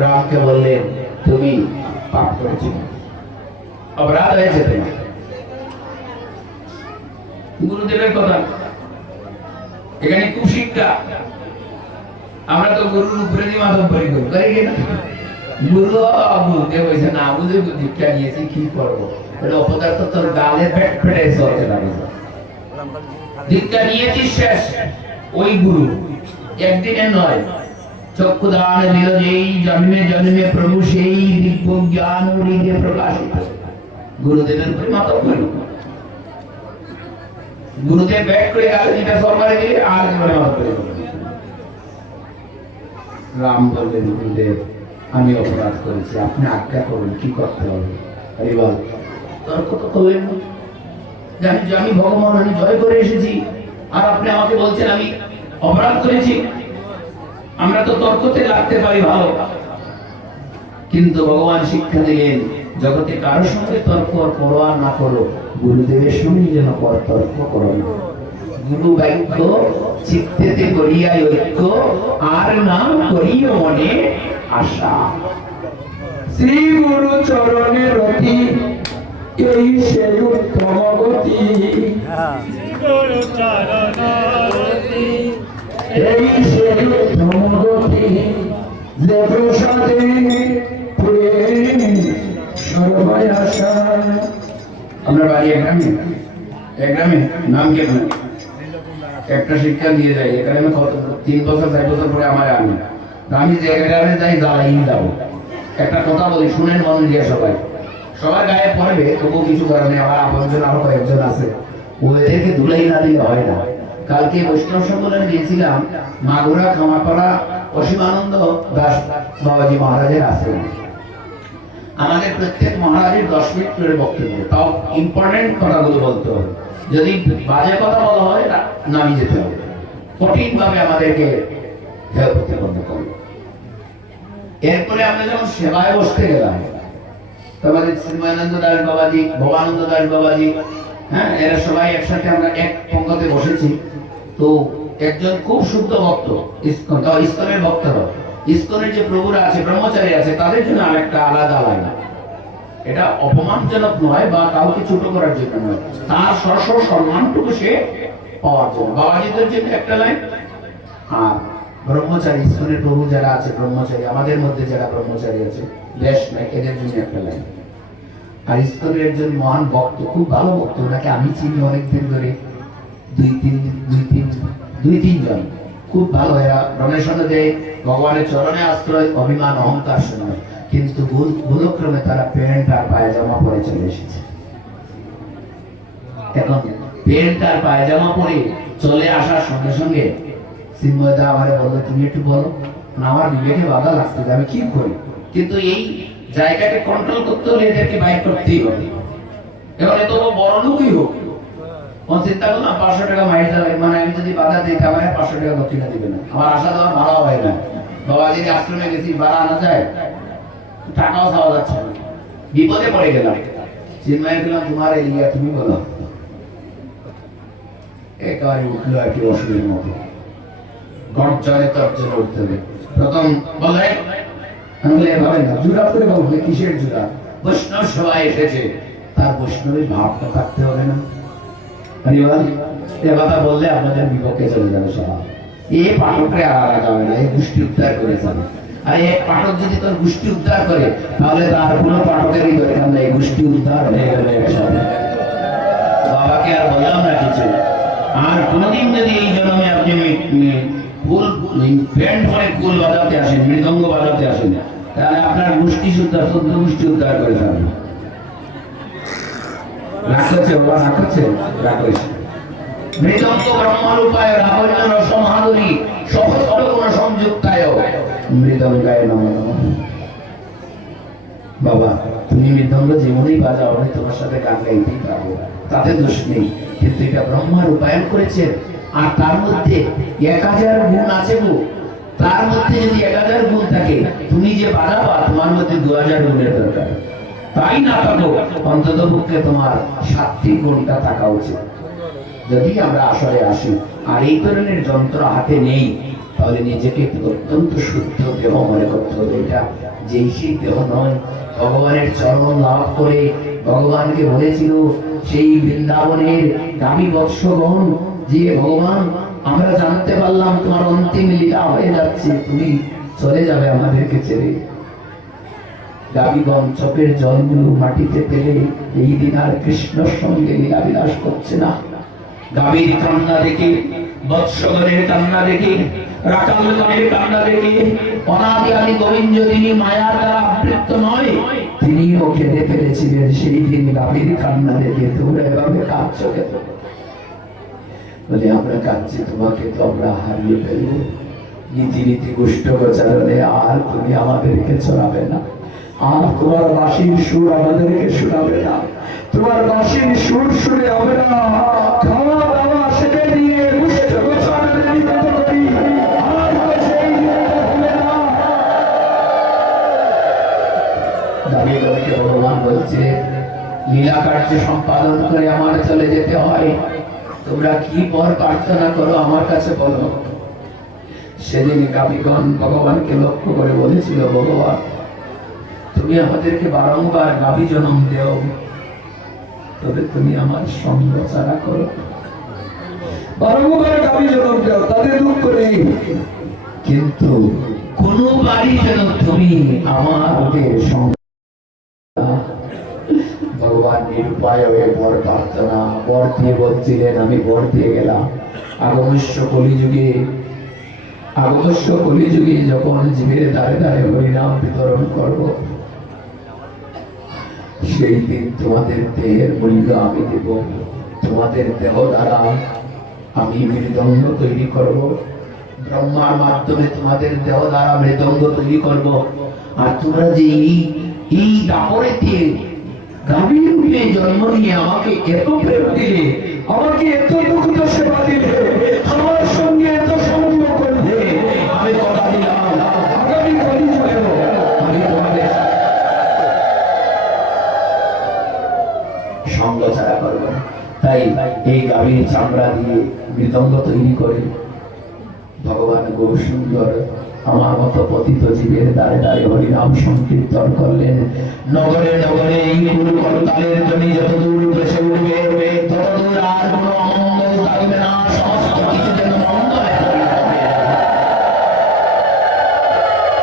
রামকে বললেন তুমি পাপ করেছো, অপরাধ হয়েছে তোমার। গুরুদেবের কথা এখানে খুব শিক্ষা। আমরা তো গুরুর উপরে দিয়ে মাধবপুরি করি, তাই কি না? গুরু বুঝতে হয়েছে না, বুঝে দীক্ষা নিয়েছি কি করবো, অপদার্থ তোর গালে পেট পেটে চলতে পারে। দীক্ষা নিয়েছিস শেষ, ওই গুরু একদিনের নয়, চক্ষু দান দিল যেই জন্মে জন্মে প্রভু সেই দিব্য জ্ঞান হৃদয়ে প্রকাশিত। গুরুদেবের উপরে মাধবপুরি, গুরুদেব ব্যাক করে গেল যেটা সরকারে দিয়ে আর জীবনে মাধবপুরি। রাম বললেন গুরুদেব আমি অপরাধ করেছি, আপনি আজ্ঞা করুন কি করতে হবে। হরিবল তর্ক তো করলেন না, জানি যে আমি ভগবান, আমি জয় করে এসেছি, আর আপনি আমাকে বলছেন আমি অপরাধ করেছি। আমরা তো তর্কতে লাগতে পারি ভালো, কিন্তু ভগবান শিক্ষা দিলেন জগতে কারোর সঙ্গে তর্ক পরোয়া না করো, গুরুদেবের সঙ্গে যেন তর্ক করো না। গুরু বাক্য চিত্তেতে করিয়া ঐক্য, আর না করিও মনে আশা। শ্রী গুরু চরণে রতি এই সেই উত্তম গতি, এই সেই উত্তম গতি, যে প্রসাদে পুরে সর্বায় আশা। আপনার বাড়ি এক গ্রামে নাম কে? একটা শিক্ষা দিয়ে যায়, এখানে আমি 3 বছর 4 বছর পরে আমার আমি যে গ্রামে যাই জ্বালাই যাবো। একটা কথা বলি শুনেন মন দিয়ে, সবাই গায়ে পড়বে, তবু কিছু কারণে আমার আপনজন আরো কয়েকজন আছে, ওদেরকে ধুলাই না দিলে হয় না। কালকে বৈষ্ণব সম্মেলনে দিয়েছিলাম মাগুরা খামারপাড়া অসীমানন্দ দাস বাবাজি মহারাজের আশ্রম। আমাদের প্রত্যেক মহারাজের 10 মিনিট করে বক্তব্য, তাও ইম্পর্টেন্ট কথাগুলো বলতে হবে। যদি বাজে কথা বলা হয় নামিয়ে যেতে হবে, কঠিন ভাবে আমাদেরকে প্রতিবন্ধ করবে। এরপরে আমরা যখন সেবায় বসতে গেলাম, তোমাদের শ্রীমানন্দ দাস বাবাজি, ভবানন্দ দাস বাবাজি, হ্যাঁ, এরা সবাই একসাথে আমরা এক পঙ্গতে বসেছি। তো একজন খুব শুদ্ধ ভক্ত, ইস্কনের ভক্তরা, ইস্কনের যে প্রভুরা আছে, ব্রহ্মচারী আছে, তাদের জন্য আরেকটা আলাদা লাইন। এটা অপমানজনক নয় বা কাউকে ছোট করার জন্য নয়, তার সর্ব সম্মানটুকু সে পাওয়ার জন্য। বাবাজিদের জন্য একটা লাইন, আর ব্রহ্মচারী ইস্কনের প্রভু যারা আছে ব্রহ্মচারী, আমাদের মধ্যে যারা ব্রহ্মচারী আছে বেশ নাই, এদের জন্য একটা লাইন। আর ইস্কনের একজন মহান ভক্ত, খুব ভালো ভক্ত, ওনাকে আমি চিনি অনেকদিন ধরে, দুই তিন জন খুব ভালো। এরা রমেশন দেয়, ভগবানের চরণে আশ্রয়, অভিমান অহংকার শূন্য, কিন্তু ভুলক্রমে তারা প্যান্ট আর পায়জামা পরে চলে এসেছে। এখন প্যান্ট আর পায়জামা পরে চলে আসার সঙ্গে সঙ্গে চিন্ময়দা আমারে বললো তুমি একটু বলো না, আমার বিবেকে বাধা লাগছে, আমি কি করি। কিন্তু এই জায়গাকে কন্ট্রোল করতে হলে এদেরকে বাইক করতেই হবে। এবার এত বড় লোকই হোক, চিন্তা করলাম 500 টাকা মাইল চালাই, মানে আমি যদি বাধা দিই আমার 500 টাকা দক্ষিণা দিবে না, আমার আসা দেওয়ার ভাড়া হয় না। বাবাজির আশ্রমে গেছি, ভাড়া আনা যায়, টাকাও খাওয়া যাচ্ছে না, বিপদে পড়ে গেলাম। চিন্ময় গেলাম তোমার এরিয়া, তুমি বলো। একেবারে উঠলো আর কি অসুবিধার মতো, গর্জনে তর্জনে উঠতে হবে। প্রথম বলে এভাবে না, জুড়া করে বলবে, কিসের জুড়া? বৈষ্ণব সবাই এসেছে, তার বৈষ্ণবের ভাবটা থাকতে হবে না? এ কথা বললে আপনাদের বিপক্ষে চলে যাবে সবাই। এই পাঠকরে আর রাখা হবে না, এই গোষ্ঠী উদ্ধার করে যাবে। আর এক পাঠক যদি তোর গোষ্ঠী উদ্ধার করে, তাহলে তার কোনো পাঠকেরই দরকার নেই, গোষ্ঠী উদ্ধার হয়ে গেল একসাথে। বাবাকে আর বললাম না কিছু। আর কোনদিন যদি এই জন্মে আপনি ব্যান্ড করে কুল বাজাতে আসেন, মৃদঙ্গ বাজাতে আসেন, তাহলে আপনার গোষ্ঠী উদ্ধার, 14 গোষ্ঠী উদ্ধার করে যাবে। রাখছে বাবা, রাখছে রাখছে। মৃদঙ্গ ব্রহ্মরূপায় রাবণ্য রসমাধুরী সহস্র গুণ সংযুক্তায় মৃদঙ্গায় নমঃ। বাবা তুমি মৃদঙ্গ জীবনেই বাজাও, আমি তোমার সাথে গান গাইতেই পারবো, তাতে দোষ নেই, কিন্তু এটা ব্রহ্মা রূপায়ণ করেছেন। আর তার মধ্যে 1000 গুণ আছে গো, তার মধ্যে যদি 1000 গুণ থাকে, তুমি যে বাজাবা তোমার মধ্যে 2000 গুণের দরকার। তাই না থাকো, অন্তত পক্ষে তোমার 7টি গুণটা থাকা উচিত। যদি আমরা আসলে আসি আর এই ধরনের যন্ত্র হাতে নেই, তাহলে নিজেকে একটু অত্যন্ত শুদ্ধ দেহ মনে করতে হবে। এটা যেই সেই দেহ নয়, ভগবানের চরণ লাভ করে ভগবানকে বলেছিল সেই বৃন্দাবনের গামী বৎসগণ যে ভগবান আমরা জানতে পারলাম তোমার অন্তিম লীলা হয়ে যাচ্ছে, তুমি চলে যাবে আমাদেরকে ছেড়ে। গাভীগণ চোখের জলগুলো মাটিতে ফেলে এই দিন আর কৃষ্ণর সঙ্গে লীলা বিলাস করছে না। গাভীর কান্না দেখে, বৎসগণের কান্না দেখে, রাখালগণের কান্না দেখে অনাদি আদি গোবিন্দ যিনি মায়ার দ্বারা আবৃত নয়, তিনিও কেঁদে ফেলেছিলেন। সেই দিন গাভীর কান্না দেখে তোমরা এভাবে কাঁদছো কেন? বলে আমরা কাঁদছি তোমাকে তো আমরা হারিয়ে ফেলব, নীতি নীতি গোষ্ঠ গোচারণে আর তুমি আমাদেরকে চড়াবে না, আর তোমার বাঁশির সুর আমাদেরকে শোনাবে না, তোমার বাঁশির সুর শুনে আমরা খাওয়া দাওয়া সেরে দিয়ে গোষ্ঠ গোচারণে নিহত করি, আর তো সেই নিহত হবে না। দাবিগণকে ভগবান বলছে লীলা কার্য সম্পাদন করে আমার চলে যেতে হয়, তোমরা কি পর প্রার্থনা করো আমার কাছে বলো। সেদিন গাভীগণ ভগবানকে লক্ষ্য করে বলেছিল, ভগবান তুমি আমাদেরকে বারংবার গাভী জন্ম দেও, তবে তুমি আমার সঙ্গ ছাড়া করো। বারংবার গাভী জন্ম দেও, তাদের দুঃখ নেই, কিন্তু কোনবারই যেন তুমি আমাদের সঙ্গ। ভগবান নিরুপায় হয়ে বর প্রার্থনা বর দিয়ে বলছিলেন, আমি বর দিয়ে গেলাম। আগমস্য কলিযুগে যখন জীবের দ্বারে দ্বারে হরিনাম বিতরণ করব, সেই দিন তোমাদের দেহের মূল্য আমি দেব। তোমাদের দেহ দ্বারা আমি মৃদঙ্গ তৈরি করব, ব্রহ্মার মাধ্যমে তোমাদের দেহ দ্বারা মৃদঙ্গ তৈরি করব। আর তোমরা যে এই দাপরেতে গাভীর রূপে জন্ম নিয়ে আমাকে এত প্রেম দিলে, আমাকে এত দুঃখ সেবা দিলে, আমার সঙ্গে এত সঙ্গ করলে, আমি কথা দিলাম আগামী কলিযুগেও আমি তোমাদের সঙ্গ ছাড়া করব না। তাই এই গাভীর চামড়া দিয়ে মৃদঙ্গ তৈরি করে ভগবান গো সুন্দর আমার মতো পতিত জীবের দ্বারে দ্বারে হরিনাম সংকীর্তন করলেন। নগরে নগরে এই কুল করতালের ধ্বনি যত দূর ভেসে উঠবে, তত দূর আর কোনো অমঙ্গল থাকবে না, সমস্ত কিছু যেন মঙ্গলে পরিণত হবে।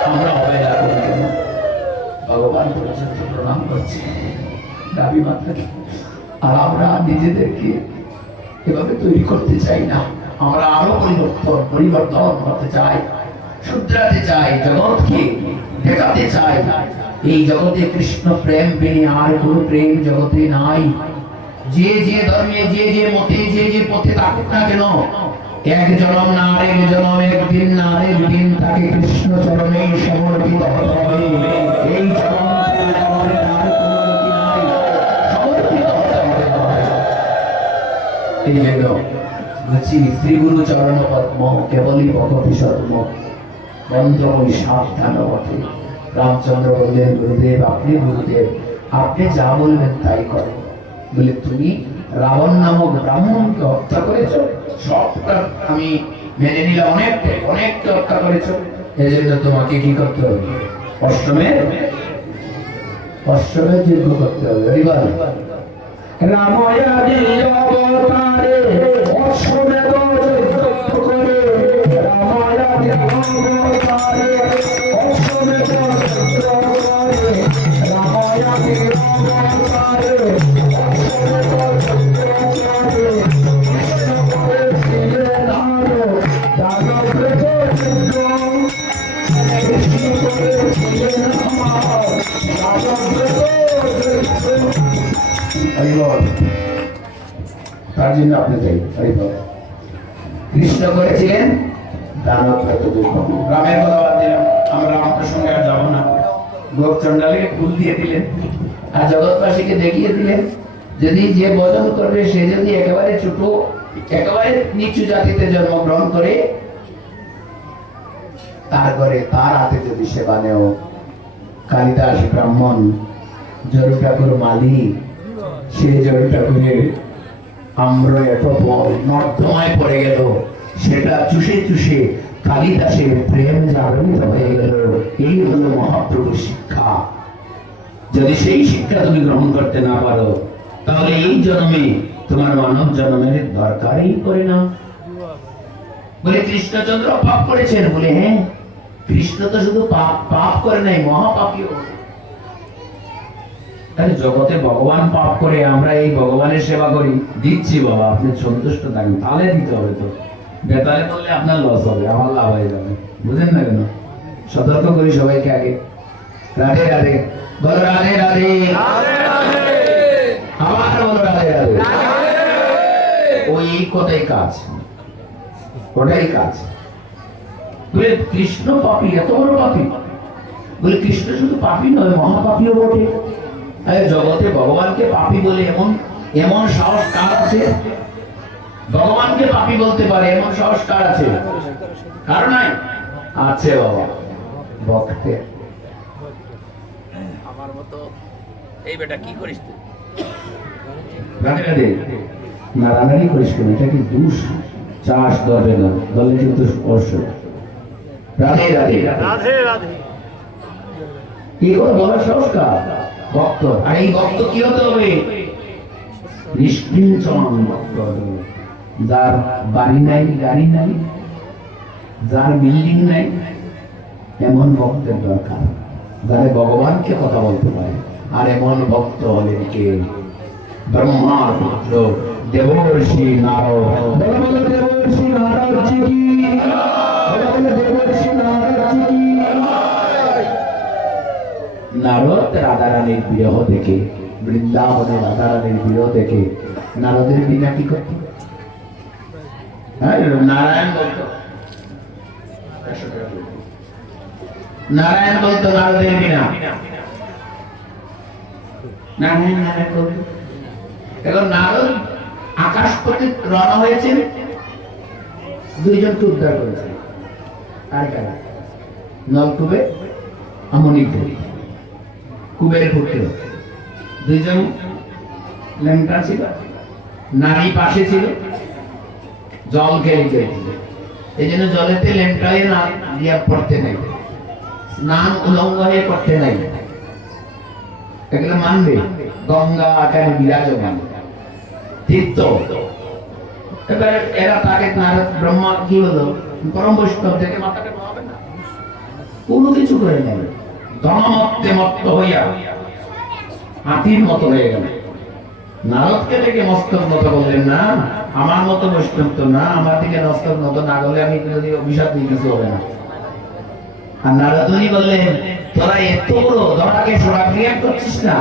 আমরা অবহেলা করি কেন? ভগবান পর্যন্ত প্রণাম করছি গাভী মাতাকে, আর আমরা নিজেদেরকে এভাবে তৈরি করতে চাই না। আমরা আরো পরিবর্তন করতে চাই, শুধরাতে চাই, জগৎকে দেখাতে চাই এই জগতে কৃষ্ণ প্রেম বিনে আর কোনো প্রেম জগতে নাই। যে যে ধর্মে, যে যে মতে, যে যে পথে থাকুক না কেন, এক জনম না আরেক জনম, একদিন না আরেক দিন তাকে কৃষ্ণ চরণে সমর্পিত হতে হবে। এই চরণ সমর্পিত হতে হবে। এই জন্য বলছি শ্রী গুরু চরণ পদ্ম কেবলই ভগবতী সর্ব বন্ধময়ী সাবধান বটে। রামচন্দ্র বললেন, গুরুদেব আপনি গুরুদেব, আপনি যা বলবেন তাই করেন। বলে তুমি রাবণ নামক ব্রাহ্মণকে হত্যা করেছ, সবটা আমি মেনে নিলাম, অনেককে হত্যা করেছ, এজন্য তোমাকে কি করতে হবে? অশ্বমেধ যজ্ঞ করতে হবে। হরিবল রাময়াদি অবতারে অশ্বমেধ যজ্ঞ করে, রাময়াদি অবতারে অশ্বমেধ যজ্ঞ করে, রাময়াদি অবতারে অশ্বমেধ যজ্ঞ করে, কৃষ্ণ করেছিলেন আরো দানবেদ যজ্ঞ, কৃষ্ণ করেছিলেন আমার দানবেদ যজ্ঞ। তার জন্য আপনি যাই কৃষ্ণ করেছিলেন দানব যজ্ঞ। রামের কথা বাদ দিলাম, আমরা রাম প্রসঙ্গে আর যাবো না। গোপ চন্ডালীকে ফুল দিয়ে দিলেন আর জগৎবাসীকে দেখিয়ে দিলেন, যদি যে ভজন করবে সে যদি একেবারে ছোট, একেবারে নিচু জাতিতে জন্মগ্রহণ করে, তারপরে তার হাতে যদি সেবা নেও, কালিদাস ব্রাহ্মণ, জরু ঠাকুর মালি, সে জরু ঠাকুরের আম্র এত নর্দমায় পড়ে গেল, সেটা চুষে চুষে কালিদাসের প্রেম জাগরিত হয়ে গেল। এই হলো মহাপ্রভুর শিক্ষা। যদি সেই শিক্ষা তুমি গ্রহণ করতে না পারো, তাহলে এই জন্মে তোমার মানব জন্মের দরকারই পড়ে না। বলে কৃষ্ণচন্দ্র পাপ করেছেন? বলে হ্যাঁ, কৃষ্ণ তো শুধু পাপ করে নাই, মহাপাপীও। তাহলে জগতে ভগবান পাপ করে, আমরা এই ভগবানের সেবা করি, দিচ্ছি বাবা আপনি সন্তুষ্ট থাকেন, তাহলে দিতে হবে। তো বেতালে বললে আপনার লস হবে, আমার লাভ হয়ে যাবে। বুঝেন না কেন? সতর্ক করি সবাইকে আগে। রাধে রাধে, বলো রাধে রাধে, আবার বলো রাধে রাধে। ওই কথাই কাজ, ওটাই কাজ। বলে কৃষ্ণ পাপী, এত বড় পাপী? বলে কৃষ্ণ শুধু পাপী নয়, মহাপাপীও বটে। জগতে ভগবানকে পাপী বলে এমন সাহস কার আছে? ভগবানকে পাপী বলতে পারে এমন সাহস কার আছে? কার নাই? আছে বাবা, ভক্তের। আমার মতো এই বেটা কি করিস তুই? রাধে রাধে, না রাধারানি করিস কেন? এটা কি দোষ? চাষ ধরবে না, দলে কিন্তু অবশ্যই। রাধে রাধে রাধে রাধে, কি করে বলার সংস্কার? ভক্ত। আর এই ভক্ত কি হতে হবে? নিষ্কিঞ্চন ভক্ত হতে হবে। যার বাড়ি নাই, গাড়ি নাই, যার বিল্ডিং নাই, এমন ভক্তের দরকার, যারা ভগবানকে কথা বলতে পারে। আর এমন ভক্ত হলেন কে? ব্রহ্মার পুত্র দেবর্ষি নারদ। দেবর্ষি নারদ জি কি, দেবর্ষি নারদ জি কি। নারদ রাধারানীর বিরহ দেখে, বৃন্দাবনে রাধারানীর বিরহ দেখে নারদের বিনা কি করত? নারায়ণ বলতো, নারায়ণ বলতো নারদের বিনা, নারায়ণ নারায়ণ বলতো। এখন নারদ আকাশ পথে রওনা হয়েছেন, দুইজনকে উদ্ধার করেছে। আর কারা? নলকুবে, আমনিপুরী, কুবের পুত্র। দুইজন লেমটা ছিল, নারী পাশে ছিল, জল খেয়ে গেছিল। এই জন্য জলেতে লেমটায় না দিয়া পড়তে নাই, স্নান উলঙ্গ হয়ে করতে নাই। এগুলো মানবে? গঙ্গা কেন বিরাজমান তীর্থ। এবার এরা তাকে নারদ ব্রহ্মা কি হলো, পরম বৈষ্ণব থেকে মাথাটা নোয়াবে না, কোনো কিছু করে নেই। ধনমত্তে মত্ত হইয়া হাতির মতো হয়ে গেল। নারদকে থেকে মস্তক মতো বললেন, না আমার মতো বৈষ্ণব তো না, আমার দিকে মস্তক মতো না করলে আমি যদি অভিশাপ নিয়ে কিছু হবে না। আর নারদনি বললেন, তোরা এত বড় ধরাকে সোরা ক্রিয়া করছিস না,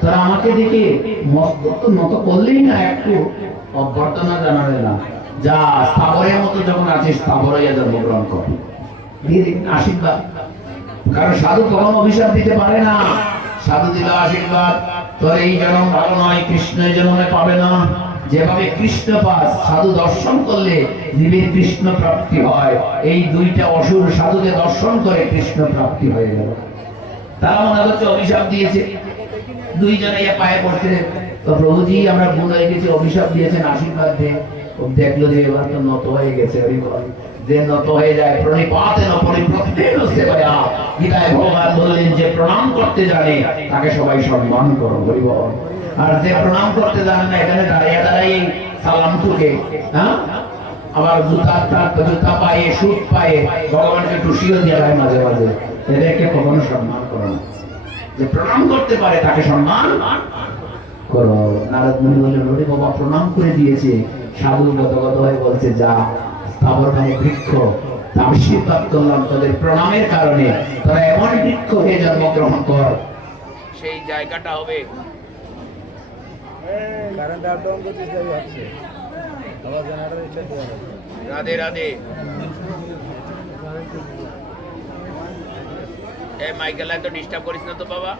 তোরা আমাকে দেখে মস্তক মতো করলেই না, একটু অভ্যর্থনা জানাবে না, যা স্থাবরের মতো যখন আছিস স্থাবর হইয়া জন্মগ্রহণ কর, দিয়ে দিন আশীর্বাদ। কারণ সাধু কখনো অভিশাপ দিতে পারে না, সাধু দিল আশীর্বাদ, তোর এই জন্ম ভালো নয়, কৃষ্ণের জন্মে পাবে না। যেভাবে কৃষ্ণ পাস, সাধু দর্শন করলে জীবের কৃষ্ণ প্রাপ্তি হয়। এই দুইটা অসুর সাধুকে দর্শন করে কৃষ্ণ প্রাপ্তি হয়ে গেল। তারা মনে হচ্ছে অভিশাপ দিয়েছে, দুইজনে পায়ে পড়ছে, তো প্রভুজি আমরা ভুল হয়ে গেছি, অভিশাপ দিয়েছেন, আশীর্বাদ দিয়ে। দেখলো যে এবার তো নত হয়ে গেছে, যে নত হয়ে যায় প্রণিপাতেন পরিপ্রত্যেন সেবয়া। গীতায় ভগবান বললেন, যে প্রণাম করতে জানে তাকে সবাই সম্মান করো, বলিব। আর যে প্রণাম করতে জানে না, এখানে দাঁড়িয়ে দাঁড়িয়ে সালাম ঠুকে, হ্যাঁ, আবার জুতা পায়ে, সুট পায়ে ভগবানকে টুসিও দেওয়া হয় মাঝে মাঝে, এদেরকে কখনো সম্মান করো না। যে প্রণাম করতে পারে তাকে সম্মান করো। নারদ মুনি বললেন, ওরে বাবা প্রণাম করে দিয়েছে, সাধু গতগত হয়ে বলছে, যা স্থাবর মানে বৃক্ষ, আশীর্বাদ করলাম তোদের প্রণামের কারণে, তোরা এমন বৃক্ষ হয়ে জন্মগ্রহণ কর, সেই জায়গাটা হবে। রাধে রাধে। এই মাইকেল এত ডিস্টার্ব করিস না তো বাবা।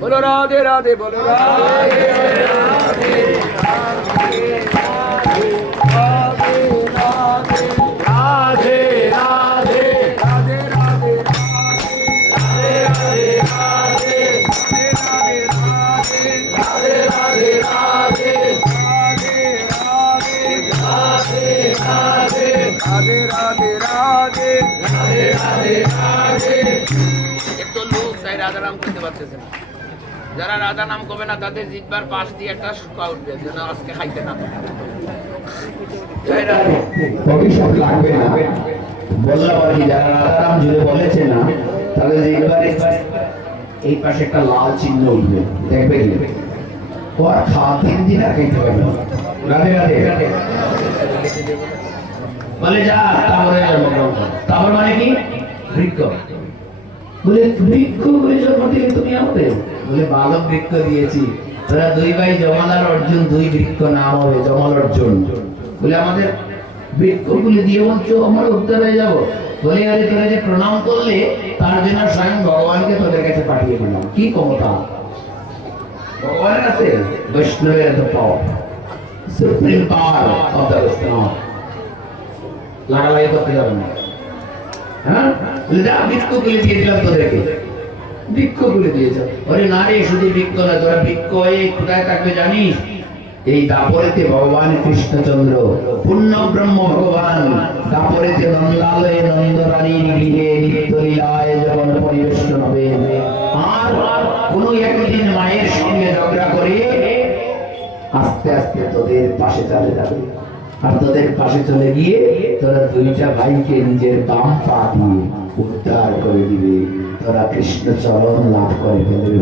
बोलो राधे राधे, बोलो राधे राधे, राधे राधे, राधे राधे, राधे राधे, राधे राधे, राधे राधे, राधे राधे, राधे राधे, राधे राधे, একটু লোক তাই রাধা নাম করতে পারতেছে না। যারা রাধা নাম করবে না তাদের জিতবার পাশ দিয়ে একটা শুকা উঠবে যেন আজকে খাইতে না পারে। জয় রাধে। অভিশাপ লাগবে না, বললাম আর কি, যারা রাধারাম জুড়ে বলেছে না তাদের এইবারে এই পাশে একটা লাল চিহ্ন উঠবে, দেখবে কি ও আর খাওয়া 3 দিন আর খেতে পারবে না। রাধে রাধে। বলে যা তারপরে তারপর মানে কি বৃক্ষ, বলে বৃক্ষ বলে জন্ম দিলে তুমি আমাদের, বলে বালক বৃক্ষ দিয়েছি, তোরা 2 ভাই জমাল আর অর্জুন, 2 বৃক্ষ নাম হবে জমাল অর্জুন, বলে আমাদের বৃক্ষগুলি দিয়ে বলছো আমরা উদ্ধার হয়ে যাবো, বলে আরে তোরা যে প্রণাম করলে তার জন্য স্বয়ং ভগবানকে তোদের কাছে পাঠিয়ে দিলাম। কি ক্ষমতা ভগবানের কাছে, বৈষ্ণবের এত পাওয়ার, সুপ্রিম পাওয়ার অফ দ্য বৈষ্ণব, লাগালাই করতে যাবে না। হ্যাঁ যা বৃক্ষগুলি দিয়ে দিলাম তোদেরকে, বৃক্ষগুলি দিয়েছ, ওরে না রে শুধু বৃক্ষ না, তোরা বৃক্ষ হয়ে কোথায় থাকবে জানিস? এই দাপরেতে ভগবান কৃষ্ণচন্দ্র পূর্ণ ব্রহ্ম ভগবান দাপরেতে নন্দালয়ে নন্দরানীর গৃহে নিত্যলীলায় যখন পরিবেশন হবে, আর কোন একদিন মায়ের সঙ্গে ঝগড়া করে আস্তে আস্তে তোদের পাশে চলে যাবে, আর তোদের পাশে চলে গিয়ে তোরা 2টা ভাইকে নিজের বাম পা দিয়ে উদ্ধার করে দিবে, তোরা কৃষ্ণ চরণ লাভ করে ফেলবে।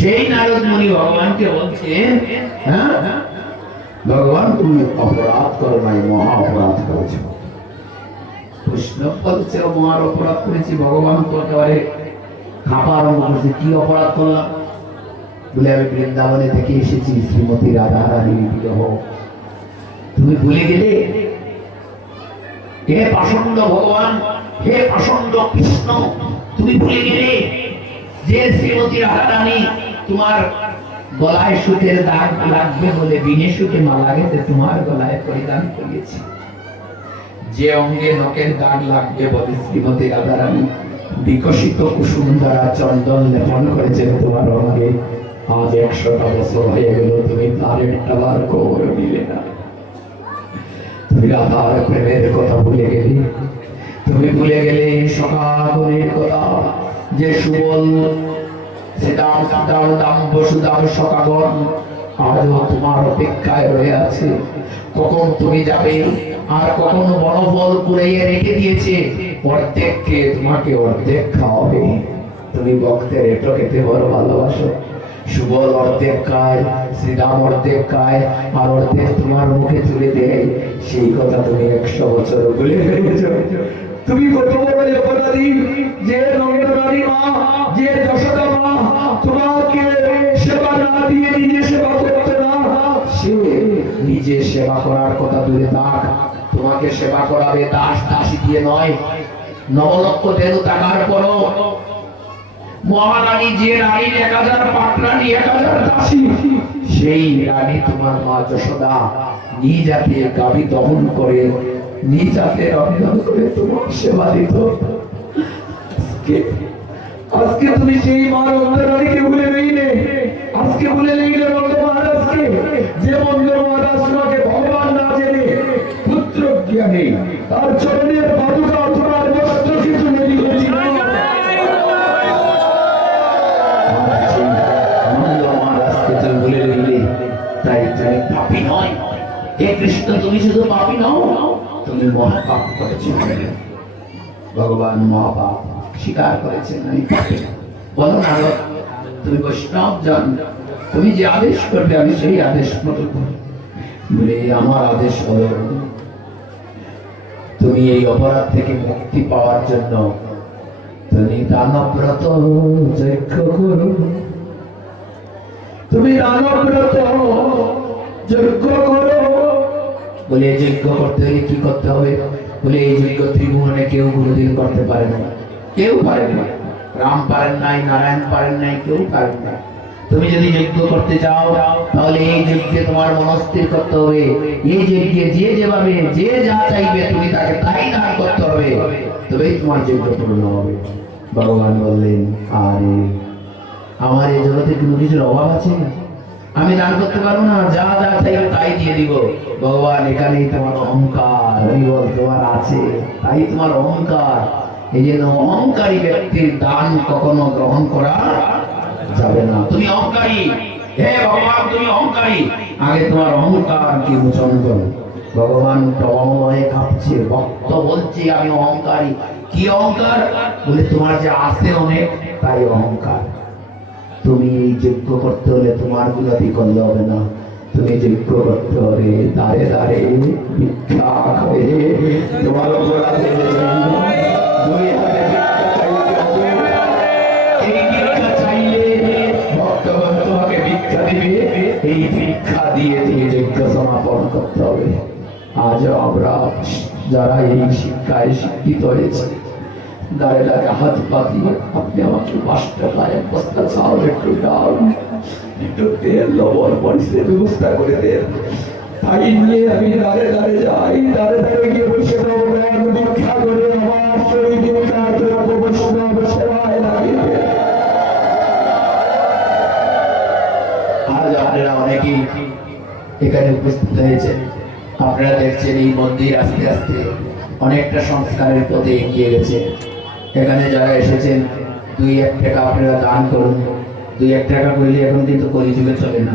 সেই নারদ মুনি ভগবানকে বলছেন, হ্যাঁ ভগবান তুমি অপরাধ করো নাই, মহা অপরাধ করেছো। কৃষ্ণ বলছে মহার অপরাধ করেছি, ভগবান তো একেবারে খাপা আরম্ভ করছে, কি অপরাধ করলাম? বলে আমি বৃন্দাবনে থেকে এসেছি শ্রীমতী রাধা রানীর বিরহ, তুমি ভুলে গেলে? হে পাষণ্ড ভগবান, হে পাষণ্ড কৃষ্ণ, তুমি ভুলে গেলে যে শ্রীমতী রাধা রানী তোমার গলায় সুতের দাগ লাগবে বলে বিনে সুতে মালা গেতে তোমার গলায় পরিধান করিয়েছি, যে অঙ্গে নখের দাগ লাগবে বলে শ্রীমতী রাধা রানী বিকশিত কুসুম দ্বারা চন্দন লেপন করেছেন তোমার অঙ্গে, আজ 100টা বছর হয়ে গেল তুমি তার একটা বার খবর নিলে না। তুমি রাধার প্রেমের কথা ভুলে গেলে, তুমি ভুলে গেলে সকাগণের কথা, যে সুবল শ্রীদাম দাম দাম বসুদাম সকাগণ আজও তোমার অপেক্ষায় রয়ে আছে, কখন তুমি যাবে, আর কখন বনফল কুড়িয়ে রেখে দিয়েছে, অর্ধেককে তোমাকে অর্ধেক খাওয়াবে। তুমি ভক্তের এটো খেতে বড় ভালোবাসো, সুবল অর্ধেক খায়, শ্রীরাম অর্ধেক খায়, আর অর্ধেক তোমার মুখে তুলে দেয়, সেই কথা তুমি 100 বছর ভুলে গেছো। তুমি কত বড় অপরাধী, যে নন্দরানী মা, যে যশোদা মা তোমাকে সেবা না দিয়ে নিজে সেবা করতে না, সে নিজে সেবা করার কথা দূরে থাক, তোমাকে সেবা করাবে দাস দাসী দিয়ে নয়। 9 লক্ষ দেড় টাকার পরও মহারানী, যে রানীর 1000 পাটরানী 1000 দাসী, সেই রানী তোমার মা যশোদা নিজ হাতে গাভী দহন করে নিজ হাতে রন্ধন করে তোমার সেবা দিত। আজকে তুমি সেই মা রন্ধনারীকে ভুলে নেইলে, আজকে ভুলে নেইলে বন্ধ মহারাজকে, যে বন্ধ মহারাজ তোমাকে ভগবান না জেনে পুত্র জ্ঞানে তার চরণের পাদুকা তোমার বস্ত্র কিছু নেই হয়েছিল। পাপী নয় হে কৃষ্ণ, তুমি শুধু পাপী নও, তুমি মহাপাপ করেছো। ভগবান মহাপাপ স্বীকার করেছেন, আমি পাপী। বলো না তুমি বৈষ্ণব জন, তুমি যে আদেশ করবে আমি সেই আদেশ মতো করব। বলে আমার আদেশ হলো তুমি এই অপরাধ থেকে মুক্তি পাওয়ার জন্য তুমি দানব্রত যজ্ঞ করো, তুমি দানব্রত যজ্ঞ করো। বলে যজ্ঞ করতে হলে কি করতে হবে? বলে এই যজ্ঞ ত্রিভুবনে কেউ কোনোদিন করতে পারে না, কেউ পারে না, রাম পারেন নাই, নারায়ণ পারেন নাই, কেউ পারেন না। তুমি যদি যজ্ঞ করতে চাও তাহলে এই যজ্ঞে তোমার মনস্থির করতে হবে, এই যজ্ঞে যে যেভাবে যে যা চাইবে তুমি তাকে তাই দান করতে হবে, তবেই তোমার যজ্ঞ পূর্ণ হবে। ভগবান বললেন, আরে আমার এই জগতে কোনো কিছুর অভাব আছে? আমি দান করতে পারবো না, যা যা চাইবে তাই দিয়ে দিব। ভগবান এখানেই তোমার অহংকার, আমি বল তোমার আছে, তাই তোমার অহংকার। এই জন্য অহংকারী ব্যক্তির দান কখনো গ্রহণ করা যাবে না। তুমি অহংকারী, হে ভগবান তুমি অহংকারী, আগে তোমার অহংকার কি মোচন করো। ভগবান প্রবলভাবে কাঁপছে, ভক্ত বলছে আমি অহংকারী। কি অহংকার? বলে তোমার যে আছে অনেক, তাই অহংকার। তুমি এই যজ্ঞ করতে হলে তোমার গুলাতি করলে হবে না, তুমি যজ্ঞ করতে হবে দাঁড়ে দাঁড়ে ভিক্ষা করে তোমার অপরাধের জন্য দুই হাতে ভিক্ষা চাইতে হবে। এই ভিক্ষা চাইলে ভক্তগণ তোমাকে ভিক্ষা দিবে, এই ভিক্ষা দিয়ে তুমি যজ্ঞ সমাপন করতে হবে। আজ আমরা যারা এই শিক্ষায় শিক্ষিত হয়েছে, দাঁড়ে দাঁড়ে হাত পাতিয়ে আপনি আমাকে 5 টাকা 1 বস্তা চাউল, একটু ডাল, একটু তেল, লবণ, মরিচের ব্যবস্থা করে দেন। তাই নিয়ে আমি দাঁড়ে দাঁড়ে যাই, দাঁড়ে দাঁড়ে গিয়ে বসে ভিক্ষা করে আমার শরীর ভিক্ষার জন্য বৈষ্ণব সেবায় লাগিয়ে। আজ আপনারা অনেকেই এখানে উপস্থিত হয়েছেন, আপনারা দেখছেন এই মন্দির আস্তে আস্তে অনেকটা সংস্কারের পথে এগিয়ে গেছে। এখানে যারা এসেছেন 2-1 টাকা আপনারা দান করুন। 2-1 টাকা করলে এখন কিন্তু কলিযুগে চলে না,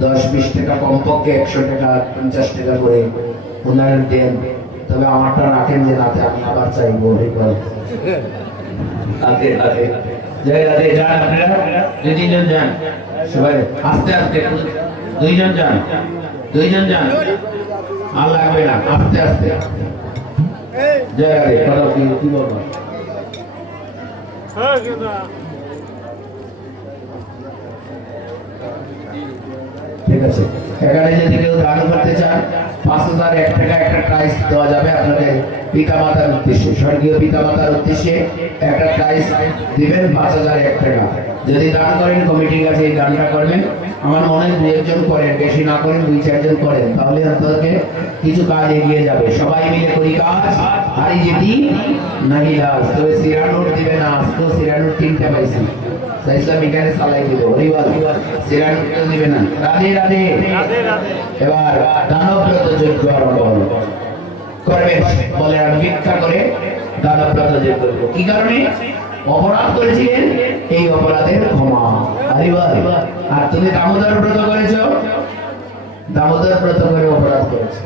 10-20 টাকা, কমপক্ষে 100 টাকা 50 টাকা করে ওনারা দেন। তবে আমারটা রাখেন যে নাতে আমি আবার চাইবো। হাতে হাতে জয় রাধে। যান আপনারা 2-3 জন যান, সবাই আস্তে আস্তে, 2 জন যান, 2 জন যান, আর লাগবে না, আস্তে আস্তে। জয় রাধে। কথা কি বলবো? ঠিক আছে, এখানে যদি কেউ দান করতে চান 5000 1 টাকা একটা প্রাইজ দেওয়া যাবে আপনাদের পিতা মাতার উদ্দেশ্যে, স্বর্গীয় পিতা মাতার উদ্দেশ্যে একটা প্রাইজ দিবেন 5000 1 টাকা। যদি দান করেন কমিটির কাছে এই দানটা করবেন। আমার মনে হয় 2-1 জন করেন, বেশি না করেন 2-4 জন করেন, তাহলে আপনাদেরকে কিছু কাজ এগিয়ে যাবে। সবাই মিলে করি কাজ, হারি যেটি নাহি লাজ। তবে সিরা নোট দিবে না, আজকেও সিরা নোট 3টা পাইছি, সাইসলাম এখানে চালাই দিব। হরিবল, সিরা নোট তো দিবে না। রাধে রাধে। এবার দানব্রত যজ্ঞ আরম্ভ হলো, করবেন বলে আমি ভিক্ষা করে দানব্রত যজ্ঞ করব। কি কারণে? অপরাধ করেছিলেন, এই অপরাধের ক্ষমা। হরিবল। আর তুমি দামোদর ব্রত করেছো, দামোদর ব্রত করে অপরাধ করেছো।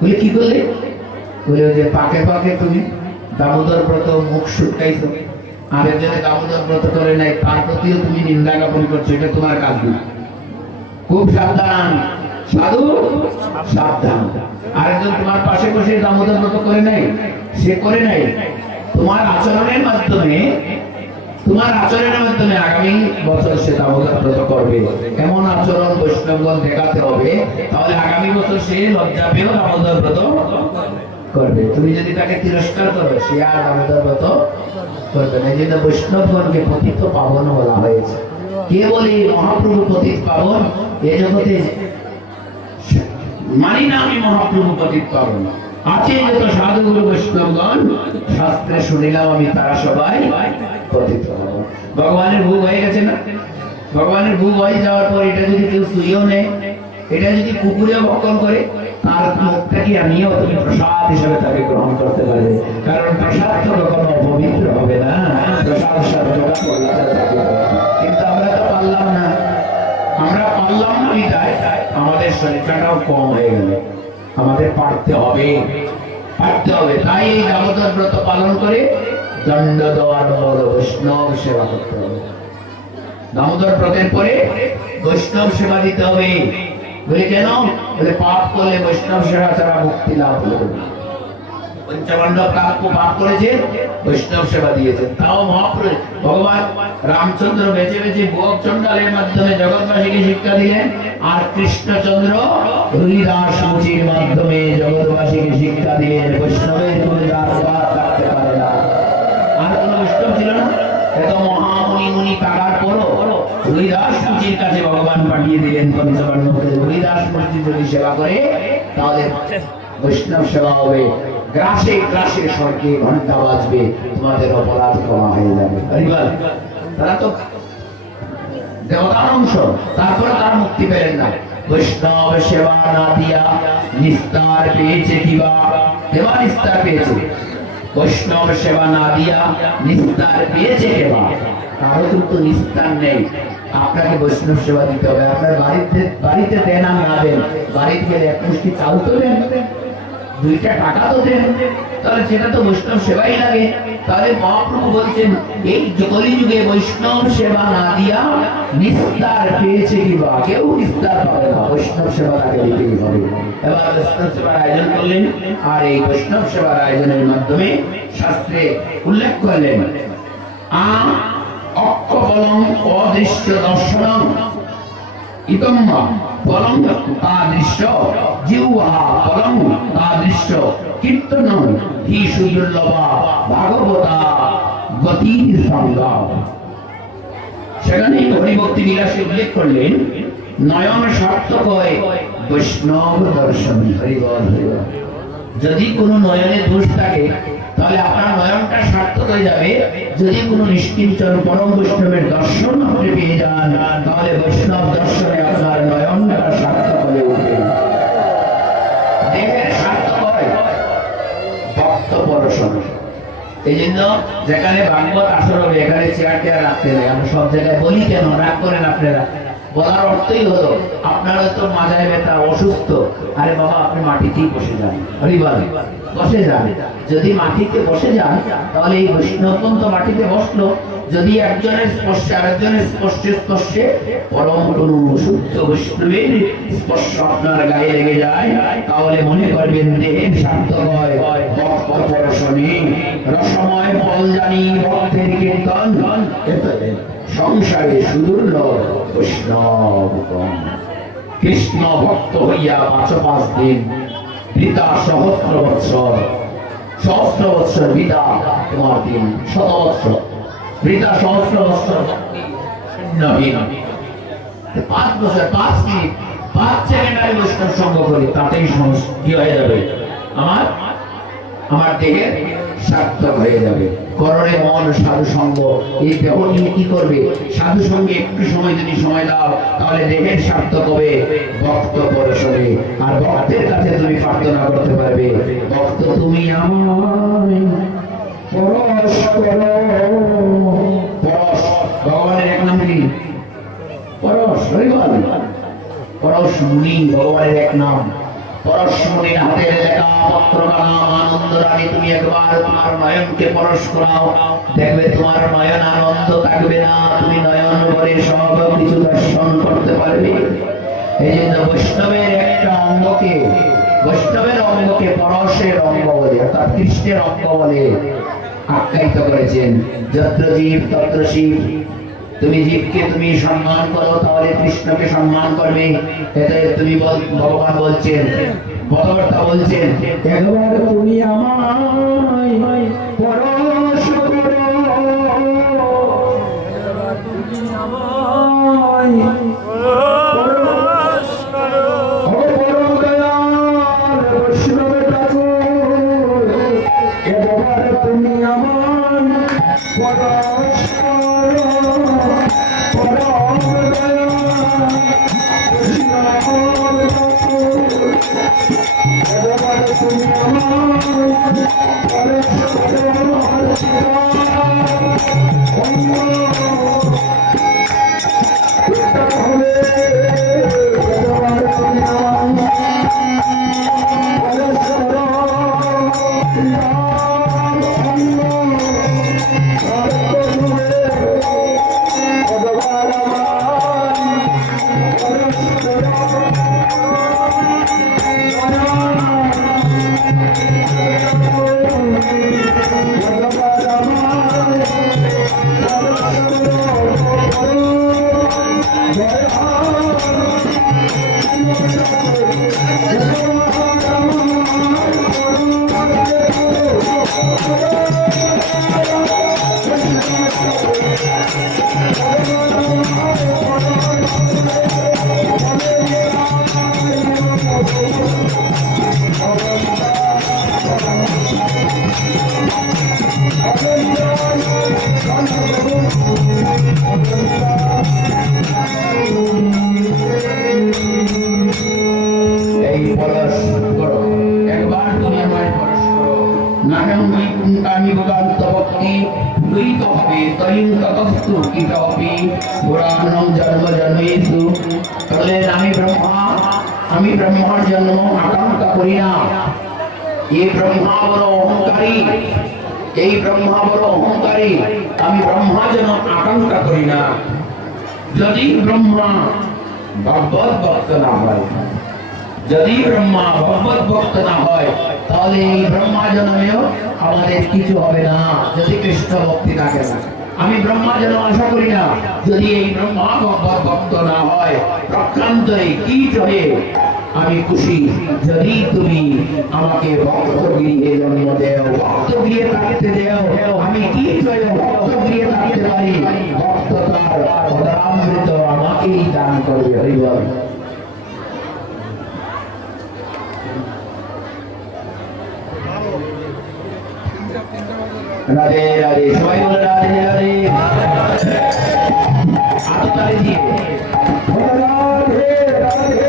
বলে কি করলে? বলে যে পাকে পাকে তুমি দামোদর ব্রত মুখ শুকাইছো, আরেকজনে দামোদর ব্রত করে নাই, তার প্রতিও তুমি নিন্দা জ্ঞাপন করছো, এটা তোমার কাজ না। খুব সাবধান সাধু, সাবধান। আরেকজন তোমার পাশে বসে দামোদর ব্রত করে নাই, সে করে নাই, তোমার আচরণের মাধ্যমে, তোমার আচরণের মাধ্যমে আগামী বছর সে দামোদর ব্রত করবে। এমন আচরণ বৈষ্ণবগণ দেখাতে হবে, তাহলে আগামী বছর সে লজ্জা পেয়েও দামোদর ব্রত করবে। তুমি যদি তাকে তিরস্কার করবে, সে আর দামোদর ব্রত করবে না। এই জন্য বৈষ্ণবগণকে পতিত পাবন বলা হয়েছে। কে বলে মহাপ্রভু পতিত পাবন? এ জগতে মানি না আমি মহাপ্রভু পতিত পাবন। আছে যত সাধুগুরু বৈষ্ণবগণ, শাস্ত্রে শুনিলাম আমি তারা সবাই পতিত পাবন। ভগবানের ভোগ হয়ে গেছে না? ভগবানের ভোগ হয়ে যাওয়ার পর এটা যদি কেউ শুয়েও নেয়, এটা যদি কুকুরেও ভক্ষণ করে, তার মুখটা কি আমিও তুমি প্রসাদ হিসেবে তাকে গ্রহণ করতে পারবে। কারণ প্রসাদ তো কখনো অপবিত্র হবে না, প্রসাদ সর্বদা পবিত্র থাকবে। কিন্তু আমরা তো পারলাম না, আমরা পারলাম না বিদায় আমাদের সংখ্যাটাও কম হয়ে গেল। আমাদের পারতে হবে, পারতে হবে। তাই এই দামোদর ব্রত পালন করে দণ্ড দেওয়ার পর বৈষ্ণব সেবা করতে হবে। দামোদর ব্রতের পরে বৈষ্ণব সেবা দিতে হবে। বলে কেন? বলে পাপ করলে বৈষ্ণব সেবা ছাড়া মুক্তি লাভ হবে না। পঞ্চপাণ্ডব পাপ করেছে, বৈষ্ণব সেবা দিয়েছেন, তাও মহাপ্রভু ভগবান রামচন্দ্র বেঁচে বেঁচে ভোগ চণ্ডালের মাধ্যমে জগৎবাসীকে শিক্ষা দিলেন, আর কৃষ্ণচন্দ্র হরিদাস মুচির মাধ্যমে জগৎবাসীকে শিক্ষা দিলেন। বৈষ্ণবের কোনো জাতপাত থাকতে পারে না। আর কোন বৈষ্ণব ছিল না। এত মহামুনি মুনি থাকার পরও হরিদাস মুচির কাছে ভগবান পাঠিয়ে দিলেন পঞ্চপাণ্ডবকে। হরিদাস মুচি যদি সেবা করে তাহলে বৈষ্ণব সেবা হবে। গ্রাসে গ্রাসে স্বর্গে ঘন্টা বাজবে, তোমাদের অপরাধ ক্ষমা হয়ে যাবে। তারা তো দেবতার অংশ, তারপরে তারা মুক্তি পেলেন না। বৈষ্ণব সেবা না দিয়া নিস্তার পেয়েছে কিবা, দেবা নিস্তার পেয়েছে। বৈষ্ণব সেবা না দিয়া নিস্তার পেয়েছে কেবা, কারো কিন্তু নিস্তার নেই। আপনাকে বৈষ্ণব সেবা দিতে হবে। আপনার বাড়িতে দেন আর না দেন, বাড়িতে গেলে এক মুষ্টি চাল তো দেন, 2টা টাকা তো দেন, তাহলে সেটা তো বৈষ্ণব সেবাই লাগে। তাহলে মহাপ্রভু বলছেন এই কলিযুগে বৈষ্ণব সেবা না দিয়া নিস্তার পেয়েছে কিবা, কেউ নিস্তার পাবে না, বৈষ্ণব সেবা তাকে দিতেই হবে। এবার বৈষ্ণব সেবার আয়োজন করলেন, আর এই বৈষ্ণব সেবার আয়োজনের মাধ্যমে শাস্ত্রে উল্লেখ করলেন অক্ষ বলং অদৃশ্য দর্শনং ইতম্মা বলং তাদৃশ্য জিহ্বা বলং তাদৃশ্য কীর্তনং হি সুদুর্লভা ভাগবতা গতির সংজ্ঞা। সেখানে হরিভক্তি বিলাসে উল্লেখ করলেন নয়ন সার্থক হয় বৈষ্ণব দর্শন। হরিবল হরিবল। যদি কোনো নয়নে দোষ থাকে তাহলে আপনার নয়নটা সার্থক হয়ে যাবে। যদি কোনো নিষ্কিঞ্চন পরম বৈষ্ণবের দর্শন আপনি পেয়ে যান, তাহলে বৈষ্ণব দর্শনে আপনার নয়নটা সার্থক হয়ে উঠবে। দেহের সার্থক হয় ভক্ত পরশন। এই জন্য যেখানে ভাগবত আসর হবে এখানে চেয়ার টেয়ার রাখতে নেই। আমরা সব জায়গায় বলি, কেন রাগ করেন আপনারা? বলার অর্থই হলো আপনার হয়তো মাজায় ব্যথা, অসুস্থ, আরে বাবা আপনি মাটিতেই বসে যান, হরিবল বসে যান। যদি মাটিতে বসে যান তাহলে এই বৈষ্ণবতন্ত্র মাটিতে বসলো। যদি একজনের স্পর্শে আরেকজনের স্পর্শে পরম কোন শুদ্ধ বৈষ্ণবের স্পর্শ আপনার গায়ে লেগে যায়, তাহলে মনে করবেন দেহের সার্থক হয় ভক্ত পরশনে। রসময় ফল জানি ভক্তের কীর্তন, সংসারে সুদুর্লভ বৈষ্ণবগণ। কৃষ্ণ ভক্ত হইয়া 5 দিন, পিতা সহস্র বৎসর, সহস্র বৎসর পিতা তোমার দিন, 100 বৎসর পিতা, সহস্র বৎসর ভক্তি শূন্যহীন। 5 বছর 5 মিনিট 5 সেকেন্ড আমি বৈষ্ণব সঙ্গ করি, তাতেই কি হয়ে যাবে? আমার দেহের সার্থক হয়ে যাবে। করণে মন সাধু সঙ্গ, এই দেহ নিয়ে কি করবে? সাধু সঙ্গে একটু সময় যদি সময় দাও তাহলে দেহের সার্থক হবে ভক্ত পরশনে। আর ভক্তের কাছে তুমি প্রার্থনা করতে পারবে, ভক্ত তুমি আমায় পরশ করো। পরশ ভগবানের এক নাম কি? পরশ। হরিবল। পরশ মুনি ভগবানের এক নাম। পরশমণির হাতের লেখা পত্র কালাম আনন্দ রানী, তুমি একবার তোমার নয়নকে পরশ করাও, দেখবে তোমার নয়ন আনন্দ থাকবে না, তুমি নয়ন ভরে সব কিছু দর্শন করতে পারবে। এই জন্য বৈষ্ণবের একটা অঙ্গকে, বৈষ্ণবের অঙ্গকে পরশের অঙ্গ বলে, অর্থাৎ কৃষ্ণের অঙ্গ বলে আখ্যায়িত করেছেন। যত্র জীব তত্র শিব। তুমি জীবকে তুমি সম্মান করো তাহলে কৃষ্ণকে সম্মান করবে। এতে তুমি ভগবান বলছেন, ভগবতা বলছেন, একবার তুমি আমায় পরশ করো, তুমি আমায় পরশ করো। ও পরম দয়াল বৈষ্ণব ঠাকুর, একবার তুমি আমায় পরশ করো। নাহমি পুঙ্কানি ভগন্তভক্তি দুইতপে তয়ং ততস্তু কিতপি পুরাণং জন্ম জন্মেষু। বললেন আমি ব্রহ্মার জন্ম আকাঙ্ক্ষা করি না। এই ব্রহ্মা বড় অহংকারী, এই ব্রহ্মা বড় অহংকারী, আমি ব্রহ্মা যেন আকাঙ্ক্ষা করি না। যদি ব্রহ্মা ভগবত ভক্ত না হয়, যদি ব্রহ্মা ভগবত ভক্ত না হয়, তাহলে এই ব্রহ্মা জন্মেও আমাদের কিছু হবে না যদি কৃষ্ণ ভক্তি থাকে না। আমি ব্রহ্মা যেন আশা করি না, যদি এই ব্রহ্মা ভগবত ভক্ত না হয়, প্রক্রান্ত কীট হয়ে আমি খুশি যদি তুমি আমাকে ভক্ত গৃহে জন্ম দেও, ভক্ত গৃহে থাকতে দেও। আমি কীট হয়ে ভক্ত গৃহে থাকতে পারি, ভক্ত তার অমৃত আমাকেই দান করবে। হরি বল। রাধে রাধে, সবাই বলে রাধে রাধে। হাততালি দিয়ে রাধে রাধে।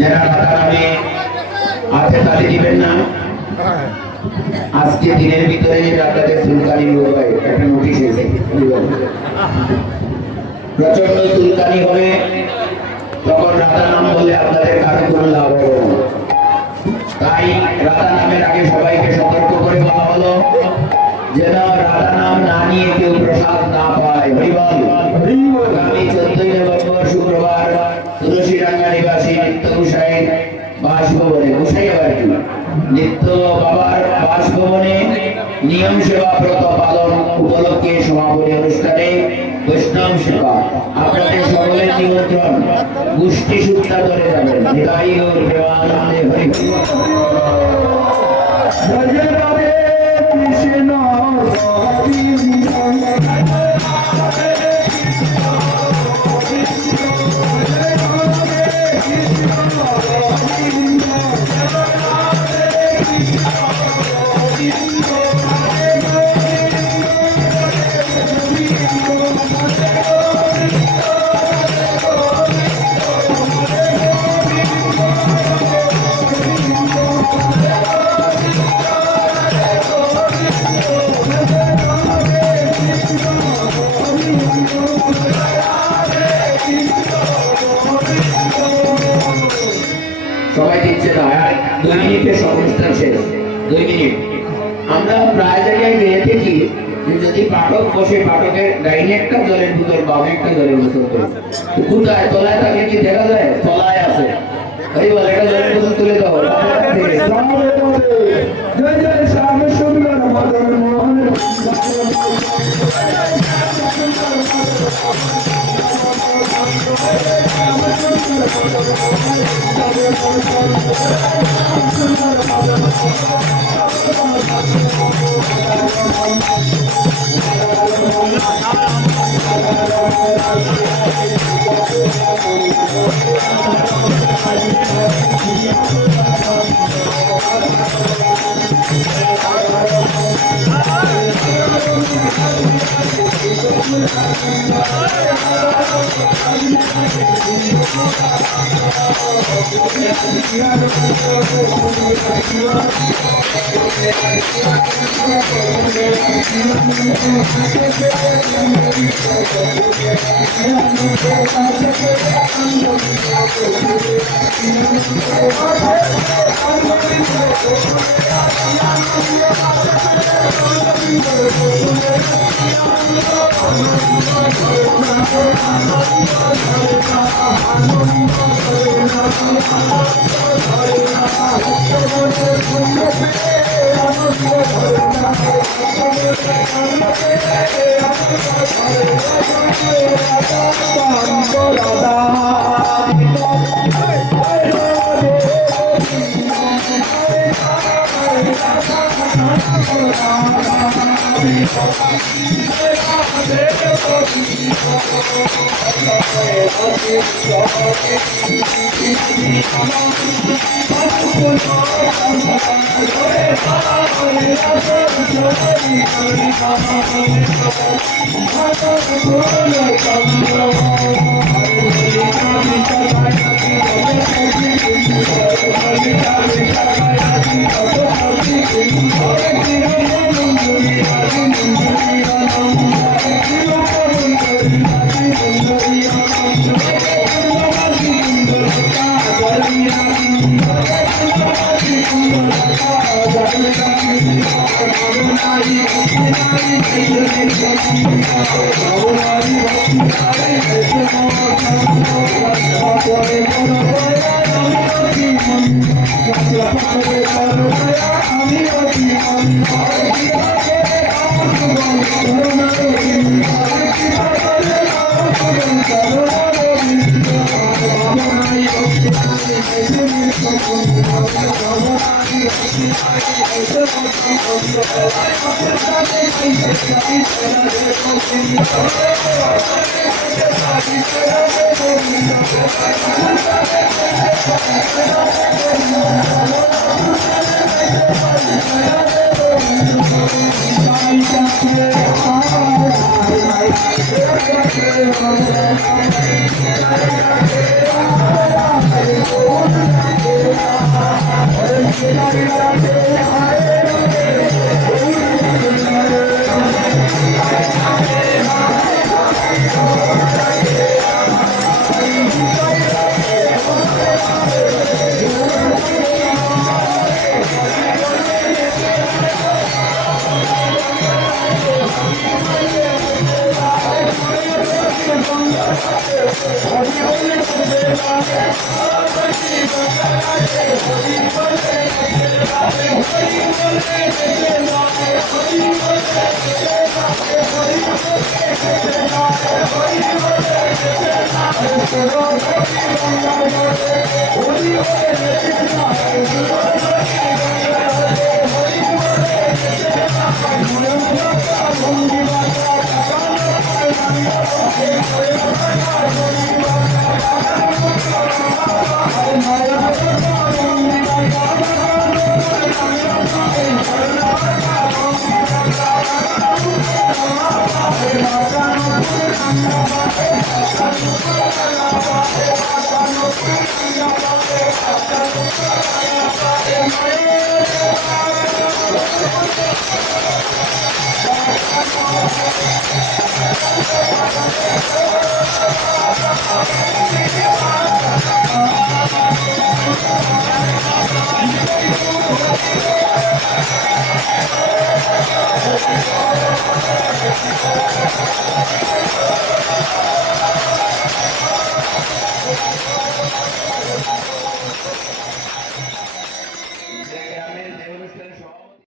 যারা রাতারাতি হাতে তালি দিবেন না, আজকে দিনের ভিতরে আপনাদের চুলকানি হবে, একটা নোটিশ এসেছে, প্রচন্ড চুলকানি হবে, তখন রাধা নাম বলে আপনাদের কারো কোনো লাভ হবে না। তাই রাধা নামের আগে সবাইকে সতর্ক করে বলা হলো যেন রাধা নাম না নিয়ে কেউ প্রসাদ না পায়। হরিবল। আগামী 14 নভেম্বর শুক্রবার তুলসীডাঙ্গা নিবাসী নিত্য গোসাই বাসভবনে, গোসাই আবার কি নিত্য বাবার বাসভবনে নিয়ম সেবা ব্রত পালন উপলক্ষে সমাপনী অনুষ্ঠানে বৈষ্ণব সেবা। আপনাদের সকলের নিমন্ত্রণ, গোষ্ঠী সূত্রা ধরে যাবেন। নিতাই গৌর প্রেমানন্দে। হরি রাধে কৃষ্ণ সবাই দিচ্ছে না, 2 মিনিটের অনুষ্ঠান শেষ। 2 মিনিট। আমরা প্রায় জায়গায় গিয়ে দেখি যদি পাঠক বসে পাঠকের ডাইনে একটা জলের বোতল বামে একটা জলের বোতল কোথায় তলায় তাকে কি দেখা যায় তলায় আছে এই বলে একটা জলের বোতল তুলে দাও জয় জয় শ্যাম সুন্দর মদন মোহন